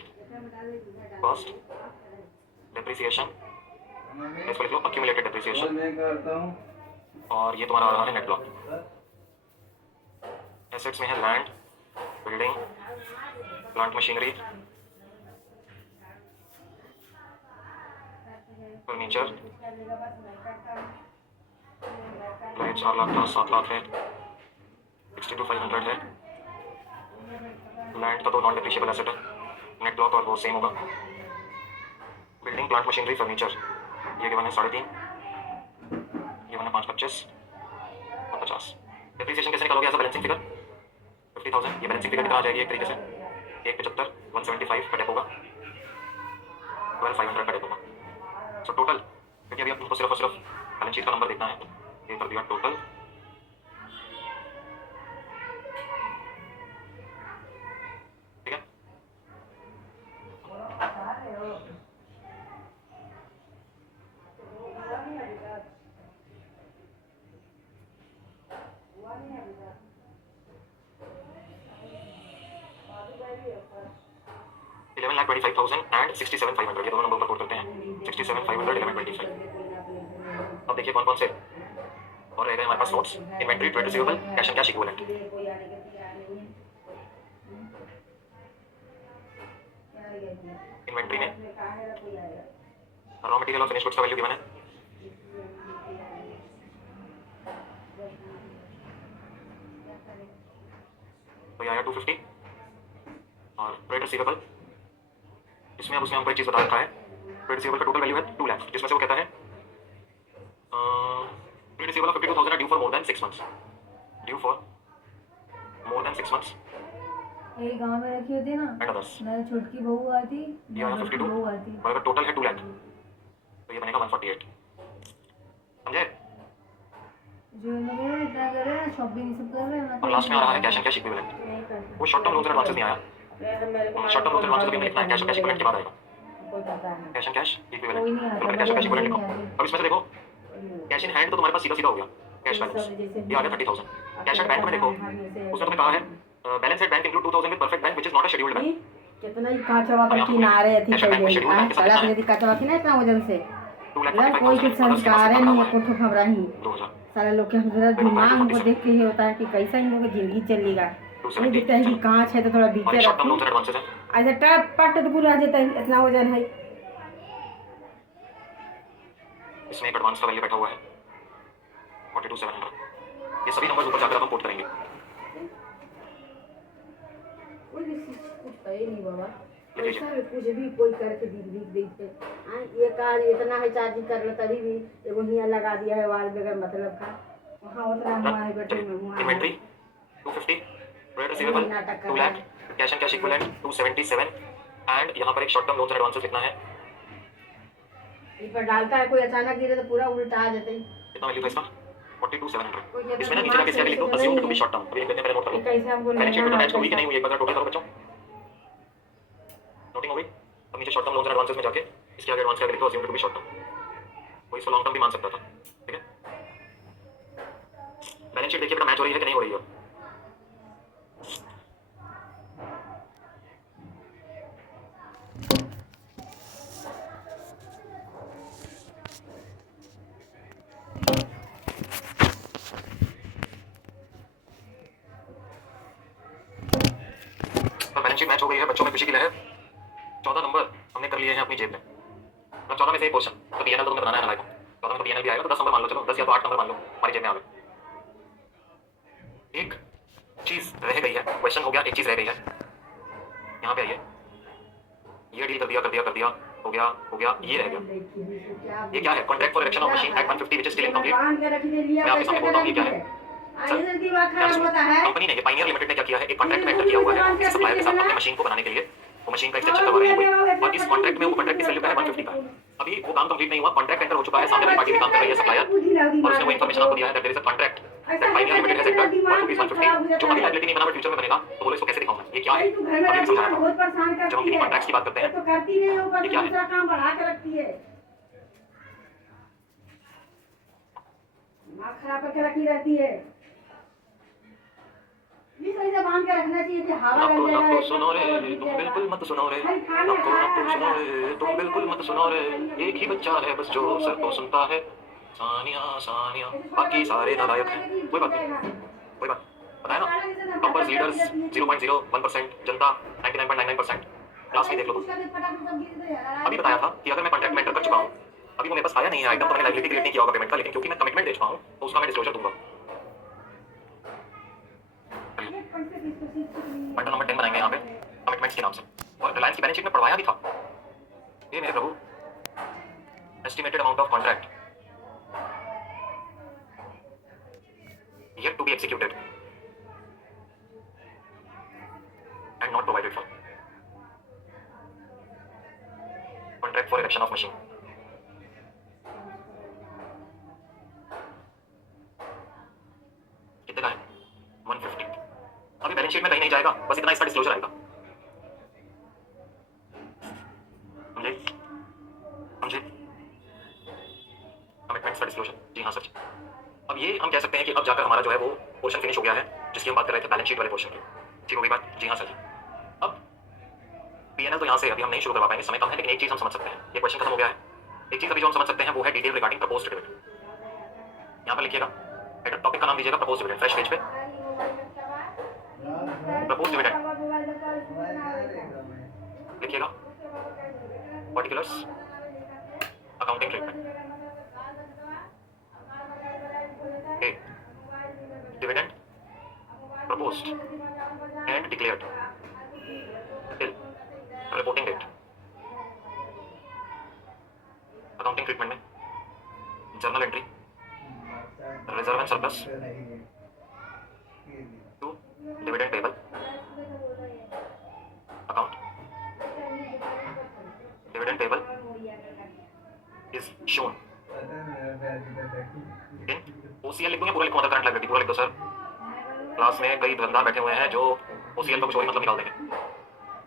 cost, depreciation, इसको लिख लो अक्यूमुलेटेड डेप्रिसिएशन। मैं करता हूँ। और ये तुम्हारा आ रहा है नेट ब्लॉक। एसेट्स में है land, building, plant machinery, furniture, 4 lakh था, 7 लाख है, 62,500 है। लैंड का तो नॉन डिप्रिशिएबल एसेट है, नेट ब्लॉक और वो सेम होगा। बिल्डिंग, प्लांट मशीनरी, फर्नीचर ये गिवन है 3.5, ये वन है 5,25 और 50। डेप्रिसिएशन कैसे निकालोगे एज अ बैलेंसिंग फिगर? 50,000 ये बैलेंसिंग फिगर कितना आ जाएगी एक तरीके से? 175, 175 का डेप होगा, 12,500 का डेप होगा। सो टोटल, क्योंकि अभी आपको सिर्फ और सिर्फ बैलेंस शीट का नंबर देखना है, ये कर दिया टोटल। ठीक है, $11,25,000 एंड 67,500 ये दोनों नंबर पर कोट करते हैं। 67,500, 11,25। अब देखिए कौन कौन से और रह गए हमारे पास notes. Inventory, trade receivable, cash and cash equivalent. Inventory में रॉ मटेरियल और फिनिश गुड्स का वैल्यू गिवन है। तो ये आया 250 और ट्रेड रिसीवेबल, इसमें अब उसने हमको एक चीज़ बता रखा है। ट्रेड रिसीवेबल का टोटल वैल्यू है 2 लाख, जिसमें से वो कहता है trade receivable of 52,000 due for more than 6 months, due for more than 6 months ये गांव में रखी होती ना, एंड अदर्स। मेरी छोटकी बहू आती, ये आया बहू 52 आती। और अगर टोटल है 2 लाख, तो ये बनेगा 148, समझे? जो लोग इतना कर रहे हैं शॉपिंग सब कर रहे हैं और लास्ट में आ रहा है कैश एंड कैश इक्विवेलेंट। नहीं करते वो short term loans and advances नहीं आया, short term loans and advances भी हमें लिखना है, कैश एंड कैश इक्विवेलेंट के बाद आएगा कोई पता है कैश एंड कैश इक्विवेलेंट। कोई नहीं तो आता मैंने कैश एंड कैश बढ़िया इक्विवेलेंट नहीं लिखा। आती अब इसमें से देखो कैश इन हैंड तो तुम्हारे पास सीधा सीधा हो गया कैश बैलेंस, ये आ गया 30,000। कैश एट बैंक में देखो उसने तुम्हें कहा है balance at bank include 2,000 with perfect bank which is not a scheduled bank. कितना ही काचवा पर किनारे थी कैश एट बैंक में शेड्यूल्ड बैंक के साथ साला कितना है? मेरी काचवा की ना इतना वजन से 2,45,000 कोई कुछ संस्कार है नहीं कुछ खबरा ही 2,000 सारे लोग के जरा दिमाग हमको देख के ये होता है कि कैसा इन लोगों की जिंदगी चलेगा नहीं दिखता है कि कांच है तो थोड़ा और बीचे शॉर्ट टर्म रखो लोन्स एंड एडवांसेस है। ऐसे टप पट तो पूरा जाता है इतना वजन है इसमें एक एडवांस का वैल्यू बैठा हुआ है 42,700। ये सभी नंबर्स ऊपर जाकर अब हम पुट करेंगे। कोई भी चीज कुछ है नहीं बाबा लिख लीजिए। पैसा भी कुछ भी कोई करके दिख देते ये काज इतना है चार्जिंग करना तभी भी एगो हिया लगा दिया है वाल बगैर मतलब का वहाँ उतना हुआ है बैठे में हुआ है inventory 250, trade receivable 2 lakh, cash and cash equivalent 277 and यहाँ पर एक short term loans and advances लिखना है। इस पर डालता है कोई अचानक गिरे तो पूरा उल्टा आ जाता है कितना वैल्यू है इसका 42,700। कोई इसमें ना नीचे जाके इसके आगे लिख दो assume to be short term. अभी लिख देते हैं पहले नोट कर लो कैसे हमको बैलेंस शीट में तो लेना मैच हुई कि है नहीं हुई एक बार टोटल करो बच्चों। नोटिंग हो गई। अब नीचे short term loans and advances में जाके इसके आगे एडवांस के आगे लिख दो assume to be short term. कोई इसको लॉन्ग टर्म भी मान सकता था, ठीक है। बैलेंस शीट देखिए बेटा मैच हो रही है कि नहीं हो रही है। बैलेंस शीट मैच हो गई है बच्चों में खुशी की लहर। 14 नंबर हमने कर लिए हैं अपनी जेब में, मतलब 14 में से एक पोर्शन तो पीएनएल तो तुम्हें बनाना है ना लाइक 14 में तो पीएनएल भी आएगा तो 10 नंबर मान लो, चलो 10 या तो 8 नंबर मान लो हमारी जेब में आ गए। एक चीज रह गई है, क्वेश्चन हो गया एक चीज रह गई है, यहाँ पे आइए। ये डील कर दिया हो गया ये रह गया। ये क्या है? Contract for erection of machine act 150 which is still incomplete. मैं आपके सामने बोलता हूँ ये क्या है। कंपनी ने ये पाइनियर लिमिटेड ने क्या किया है, एक कॉन्ट्रैक्ट में एंटर किया हुआ है किसी सप्लायर के साथ अपनी मशीन को बनाने के लिए। वो मशीन का एक्सटेंशन करवा रहे हैं और इस कॉन्ट्रैक्ट में वो कॉन्ट्रैक्ट की वैल्यू का है 150 का। अभी वो काम कंप्लीट नहीं हुआ, कॉन्ट्रैक्ट एंटर हो चुका है, सामने वाली पार्टी भी काम कर रही है सप्लायर, और उसने वो इन्फॉर्मेशन आपको दिया है that there is a contract that Pioneer limited has entered for ₹150 जो अभी लायबिलिटी नहीं बना बट फ्यूचर में बनेगा। तो बोलो इसको कैसे दिखाऊं मैं, ये क्या है? अभी समझाया था। जब हम किसी कॉन्ट्रैक्ट्स की बात करते हैं तो करती नहीं ऊपर ये क्या है? दूसरा काम बढ़ा के रखती है दिमाग खराब करके रखी रहती है। ये सही से बांध के रखना चाहिए कि हवा लग जाएगा नक्को सुनो रे तुम बिल्कुल मत सुनो रे, नक्को सुनो रे तुम बिल्कुल मत सुनो रे, एक ही बच्चा है बस जो सर को सुनता है, सानिया सानिया बाकी सारे नालायक हैं। कोई बात नहीं, कोई बात बताया ना। टॉपर्स लीडर्स 0.01%, जनता 99.99%। क्लास में देख लो तुम। अभी बताया था कि अगर मैं कॉन्ट्रैक्ट में एंटर कर चुका हूँ, अभी वो मेरे पास आया नहीं है आइटम तो मैंने लायबिलिटी क्रिएट नहीं किया होगा पेमेंट का, लेकिन क्योंकि मैं कमिटमेंट दे चुका हूँ तो उसका मैं डिस्क्लोजर दूंगा। बटन नंबर 10 बनाएंगे यहाँ पे कमिटमेंट्स के नाम से, और रिलायंस की बैलेंस शीट में पढ़वाया भी था। ये मेरे प्रभु estimated amount of contract yet to be executed and not provided for. Contract for erection of machine. कितने का है? 150। अभी बैलेंस शीट में कहीं नहीं जाएगा, बस इतना इसका डिस्क्लोजर आएगा। समझे? समझे? कमिटमेंट्स का डिस्क्लोजर, जी हाँ सर। अब ये हम कह सकते हैं कि अब जाकर हमारा जो है वो पोर्शन फिनिश हो गया है जिसकी हम बात कर रहे थे बैलेंस शीट वाले पोर्शन की। ठीक हो गई बात? जी हाँ सर जी। अब पीएनएल तो यहाँ से अभी हम नहीं शुरू करवा पाएंगे, समय कम है, लेकिन एक चीज हम समझ सकते हैं, ये क्वेश्चन खत्म हो गया है। एक चीज अभी जो हम समझ सकते हैं वो है डिटेल रिगार्डिंग प्रपोज्ड डिविडेंड। यहाँ पर लिखिएगा, टॉपिक का नाम दीजिएगा प्रपोज्ड डिविडेंड, फ्रेश पेज पे प्रपोज्ड डिविडेंड लिखिएगा, particulars accounting treatment. A. Dividend proposed and declared till reporting date. Accounting treatment में journal entry, reserve and surplus to dividend payable account. Dividend payable is OCL लिख दूंगा, पूरा लिखो, अदर करंट लायबिलिटी पूरा लिख दो सर। क्लास में कई धंधा बैठे हुए हैं जो OCL का कुछ और मतलब निकाल देंगे।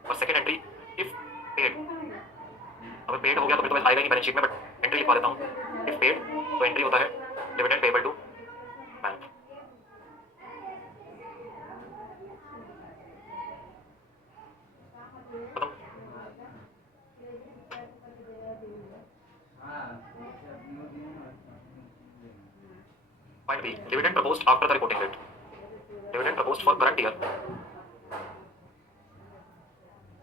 और सेकंड एंट्री इफ पेड, अगर पेड हो गया तो फिर तो आएगा नहीं बैलेंस शीट में, बट एंट्री लिखवा देता हूँ। इफ पेड तो एंट्री होता है डिविडेंड पेबल टू बैंक। खत्म। Point B, dividend proposed after the reporting date. Dividend proposed for current year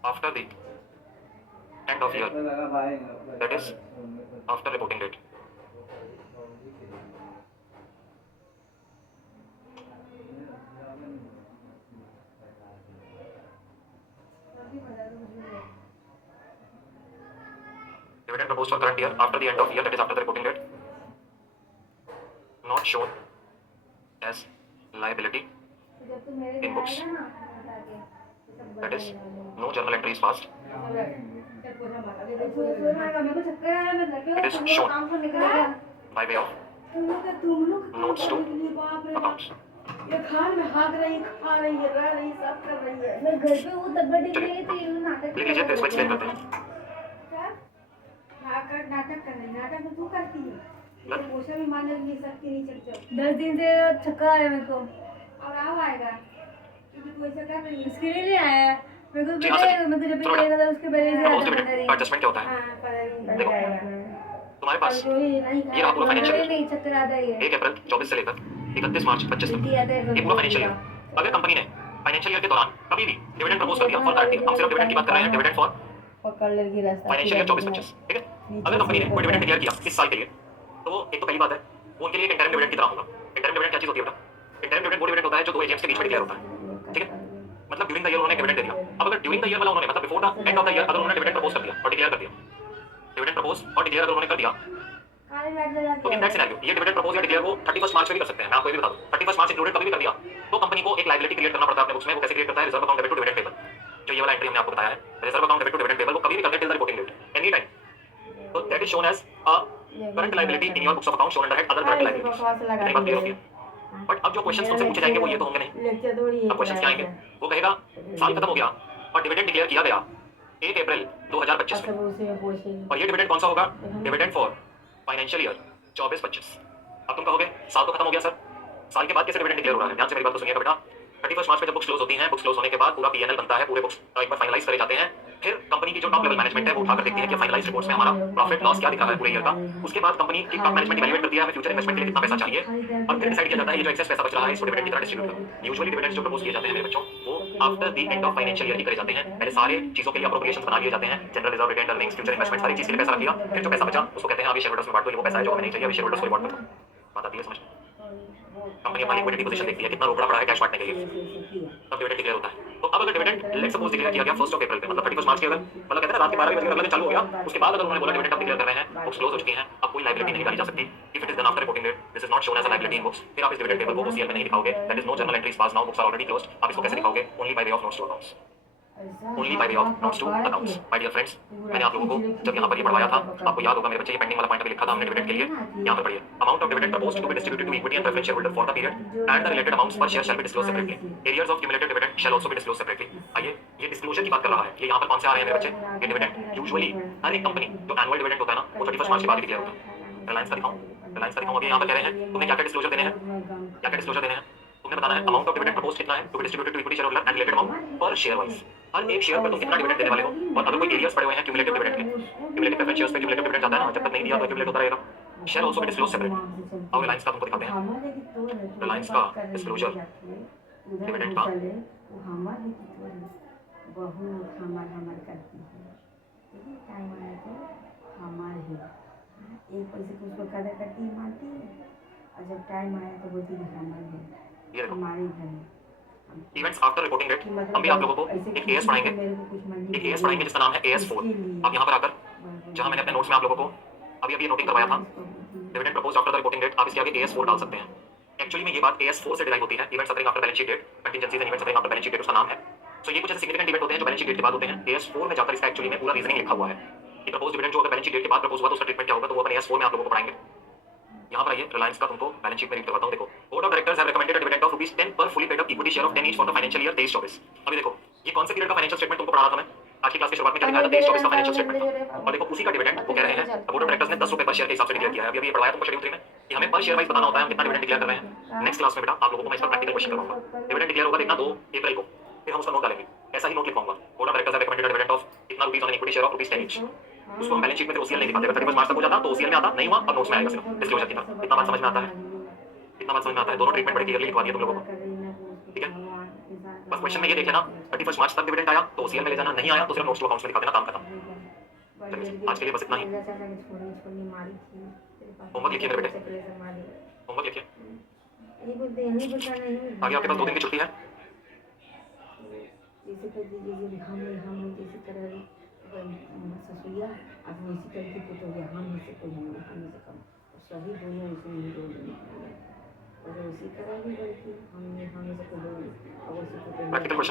after the end of year, that is after reporting date. Dividend proposed for current year after the end of year, that is after the reporting date, not shown as liability जब तू मेरे in घर books, आएगा ना बता के ये सब that is बता no journal entry is passed, मेरे को चक्कर आ रहा है, मैं घर पे It is तुम लोग shown. काम से निकल गया। by way of तुम लोग notes to बाप रे, accounts. ये खान में हाथ रही, खा रही है, रह रही, सब कर रही है। मैं घर पे वो तब्बत दिख रही थी, ये नाटक लिख लीजिए, तो इसको एक्सप्लेन करते हैं। नाटक कर रही, नाटक तो तू करती है। ये पोषा भी मान लगी, सबकी नहीं चल चल। 10 दिन से चक्कर आ रहा है मेरे को, और अब आएगा क्योंकि तू ऐसा कर रही है। इसके लिए नहीं आया मेरे को। जी, हाँ, सर। मैं तो जब भी सुनो करेगा था उसके पहले से Proposed आता dividend था। adjustment क्या होता है? हाँ, पर देखो, तुम्हारे पास ये रहा पूरा फाइनेंशियल ईयर, नहीं चक्कर आता ही है। 1 अप्रैल 24 से लेकर 31 मार्च 25 तक, उल्टी आता है ये पूरा फाइनेंशियल ईयर। अगर कंपनी ने फाइनेंशियल ईयर के दौरान कभी भी डिविडेंड प्रपोज कर दिया फॉर करंट ईयर, हम सिर्फ डिविडेंड की बात कर रहे हैं, डिविडेंड फॉर पकड़ लेगी रास्ता। फाइनेंशियल ईयर 24-25, ठीक है। अगर कंपनी ने कोई डिविडेंड डिक्लेयर किया इस साल के लिए, तो वो एक तो पहली बात है, वो उनके लिए एक इंटरिम डिविडेंड की तरह होगा। इंटरिम डिविडेंड क्या चीज होती है बेटा? इंटरिम डिविडेंड वो डिविडेंड होता है जो दो एजेंट्स के बीच में डिक्लेयर होता है, ठीक है। मतलब ड्यूरिंग द ईयर उन्होंने डिविडेंड दे दिया। अब अगर ड्यूरिंग द ईयर वाला उन्होंने, मतलब before the end of the year अगर उन्होंने डिविडेंड प्रपोज कर दिया और डिक्लेयर कर दिया, डिविडेंड प्रपोज और डिक्लेयर अगर उन्होंने कर दिया, तो इन दैट सिनेरियो ये डिविडेंड प्रपोज या डिक्लेयर वो 31 मार्च में भी कर सकते हैं। मैं आपको ये भी बता दूं, 31 मार्च इंक्लूडेड कभी भी कर दिया तो कंपनी को एक लायबिलिटी क्रिएट करना पड़ता है अपने बुक्स में। वो कैसे क्रिएट करता है? Reserve account debit to dividend payable, जो ये वाला एंट्री हमने आपको बताया है, reserve account debit to dividend payable, वो कभी भी करते हैं till the reporting date, any time. तो that is shown as a current liability in your books of account, shown under head other current liabilities. इतनी बात क्लियर होती है। बट अब जो क्वेश्चंस तुमसे पूछे जाएंगे वो ये तो होंगे नहीं। अब क्वेश्चंस क्या आएंगे? वो कहेगा साल खत्म हो गया और डिविडेंड डिक्लेयर किया गया 1 अप्रैल 2025 में, और ये डिविडेंड कौन सा होगा? Dividend for financial year 24-25। अब तुम कहोगे साल तो खत्म हो गया सर, साल के बाद कैसे डिविडेंड डिक्लेयर हो रहा है? ध्यान से मेरी बात को सुनिएगा बेटा। 31 मार्च में जब बुक्स क्लोज होती हैं, बुक्स क्लोज होने के बाद पूरा पीएनएल बनता है, पूरे बुक्स एक बार फाइनलाइज करे जाते हैं, फिर कंपनी की जो टॉप लेवल मैनेजमेंट है वो उठाकर देखती है कि फाइनलाइज रिपोर्ट्स में हमारा प्रॉफिट लॉस क्या दिखा है पूरे ईयर का। उसके बाद कंपनी की टॉप मैनेजमेंट इवैल्यूएट करती है हमें फ्यूचर इन्वेस्टमेंट के लिए कितना पैसा चाहिए, और फिर डिसाइड किया जाता है ये जो एक्सेस पैसा बच रहा है इसको डिविडेंड की तरह डिस्ट्रीब्यूट करो। यूजुअली डिविडेंड्स जो प्रपोज किए जाते हैं मेरे बच्चों, वो after the end of financial year ही करे जाते हैं। पहले सारे चीजों के लिए अप्रोप्रिएशंस बना लिए जाते हैं, general reserve, retained earnings, future investment, सारी चीज के लिए पैसा रख लिया। फिर जो पैसा बचा उसको कहते हैं अभी शेयर होल्डर्स में बांट दो, ये वो पैसा है जो हमें नहीं चाहिए, अभी शेयर होल्डर्स को रिवॉर्ड कर दो। बात आती है समझ? कंपनी अपनी लिक्विडिटी पोजीशन देखती है कितना रोकड़ा पड़ा है कैश बांटने के लिए, तब डिविडेंड डिक्लेयर होता है। तो अब अगर डिविडेंड लेट्स सपोज डिक्लेयर किया गया 1 अप्रैल पे, मतलब 31 मार्च के, अगर मतलब कहते हैं रात के 12 बजे अगले दिन चालू हो गया, उसके बाद अगर उन्होंने बोला डिविडेंड अब डिक्लेयर कर रहे हैं, बुक्स क्लोज हो चुकी हैं, अब कोई लायबिलिटी नहीं निकाली जा सकती। If it is done after reporting date, this is not shown as a liability in books. फिर आप इस डिविडेंड टेबल को ओसीएल में नहीं दिखाओगे, that is no journal entries pass, now books are already closed. आप इसको कैसे दिखाओगे? Only by way of notes to accounts, only by way of notes to accounts. My dear friends, मैंने आप लोगों को जब यहाँ पर ये पढ़वाया था, आपको याद होगा मेरे बच्चे, ये पेंडिंग वाला पॉइंट अभी लिखा था हमने डिविडेंड के लिए। यहाँ पर पढ़िए, amount of dividend proposed to be distributed to equity and preference shareholder for the period and the related amounts per share shall be disclosed separately. Arrears of cumulated dividend shall also be disclosed separately. आइए, ये डिस्क्लोजर की बात कर रहा है। ये यहाँ पर कौन से आ रहे हैं मेरे बच्चे? ये डिविडेंड यूजुअली हर एक कंपनी जो एनुअल डिविडेंड होता है ना, वो 31 मार्च के बाद ही डिक्लेयर होता है। रिलायंस का दिखाऊं, रिलायंस का दिखाऊं, अभी यहाँ पर कह रहे हैं तुम्हें क्या क्या डिस्क्लोजर देने हैं, क्या क्या डिस्क्लोजर देने हैं? तुमने बताना है अमाउंट ऑफ डिविडेंड प्रपोज्ड कितना है to be distributed to equity shareholder and related amount per share wise. हर एक शेयर पर तुम कितना डिविडेंड देने वाले हो, और अगर कोई एरियाज पड़े हुए हैं क्यूमुलेटिव डिविडेंड के, क्यूमुलेटिव प्रेफरेंस शेयर्स पे क्यूमुलेटिव डिविडेंड आता है ना, जब तक नहीं दिया तो एक्यूमुलेट होता रहेगा। Share also be disclosed separately. अब रिलायंस का तुमको दिखाते हैं, रिलायंस का डिस्क्लोजर डिविडेंड का बहुत हमार करती है, टाइम आया तो हमारे ही एक पैसे को उसको कदर करती है, मानती है, और जब टाइम आया तो बोलती है हमारे ये देखो हमारे घर। Events after reporting date. हम भी आप लोगों को एक एएस पढ़ाएंगे, एक एएस पढ़ाएंगे जिसका नाम है AS4। आप यहाँ पर आकर, जहाँ मैंने अपने नोट्स में आप लोगों को अभी अभी नोटिंग करवाया था, dividend proposed after the reporting date, आप इसके आगे AS4 डाल सकते हैं। एक्चुअली में ये बात AS4 से डिराइव होती है, events occurring after balance sheet date, contingencies and events occurring after balance sheet date उसका नाम है। सो ये कुछ ऐसे सिग्निफिकेंट इवेंट होते हैं जो बैलेंस शीट डेट के बाद होते हैं। AS4 में जाकर इसका एक्चुअली में पूरा रीजनिंग लिखा हुआ है कि प्रपोज्ड डिविडेंड जो अगर बैलेंस शीट डेट के बाद प्रपोज हुआ तो उसका ट्रीटमेंट क्या होगा, तो वो अपन AS4 में आप लोगों को पढ़ाएंगे। यहाँ पर आइए, रिलायंस का तुमको बैलेंस शीट में रीड करवाता हूँ। देखो, board of directors have recommended a dividend of ₹10 पर fully paid up equity share of 10 each for the financial year 23-24। अभी देखो, ये कौन से पीरियड का फाइनेंशियल स्टेटमेंट तुमको पढ़ा रहा था मैं आज की क्लास की शुरुआत में? क्या लिखा था? 23-24 का फाइनेंशियल स्टेटमेंट था। और देखो, उसी का डिविडेंड वो कह रहे हैं बोर्ड ऑफ डायरेक्टर्स ने ₹10 पर शेयर के हिसाब से डिक्लेयर किया है। अभी ये पढ़ाया तुमको शेड्यूल 3 में कि हमें पर शेयर वाइज बताना होता है हम कितना डिविडेंड डिक्लेयर कर रहे हैं। नेक्स्ट क्लास में बेटा आप लोगों को मैं इसका प्रैक्टिकल क्वेश्चन करवाऊंगा। डिविडेंड डिक्लेयर होगा देखना 2 अप्रैल को, फिर हम उसका नोट डालेंगे। ऐसा ही नोट लिखवाऊंगा, board of directors have recommended a dividend of इतना rupees on an equity share of ₹10 each. उसको हम बैलेंस शीट में फिर ओसीएल नहीं दिखाते। 31 मार्च तक हो जाता तो ओसीएल में आता, नहीं हुआ अब नोट्स में आएगा सिर्फ डिस्क्लोजर की तरफ। इतना बात समझ में आता है? इतना बात समझ में आता है? दोनों ट्रीटमेंट बड़े क्लियरली लिखवा दिए तुम लोगों को, ठीक है? बस क्वेश्चन में ये देख लेना 31 मार्च तक डिविडेंड आया तो ओसीएल में ले जाना, नहीं आया तो सिर्फ नोट्स टू अकाउंट्स में दिखा देना, काम खत्म। चलिए आज के लिए बस इतना ही। होमवर्क लिखिए मेरे बेटे, होमवर्क लिखिए। आगे आपके पास 2 दिन की छुट्टी है। जैसे कर दीजिए हम जैसे कर ससुरिया अब वैसी करके तो हम से कोई हम से कम सभी दोनों इसमें दोनों और उसी तरह भी बल्कि हम से कोई और उसी को प्रैक्टिकल क्वेश्चन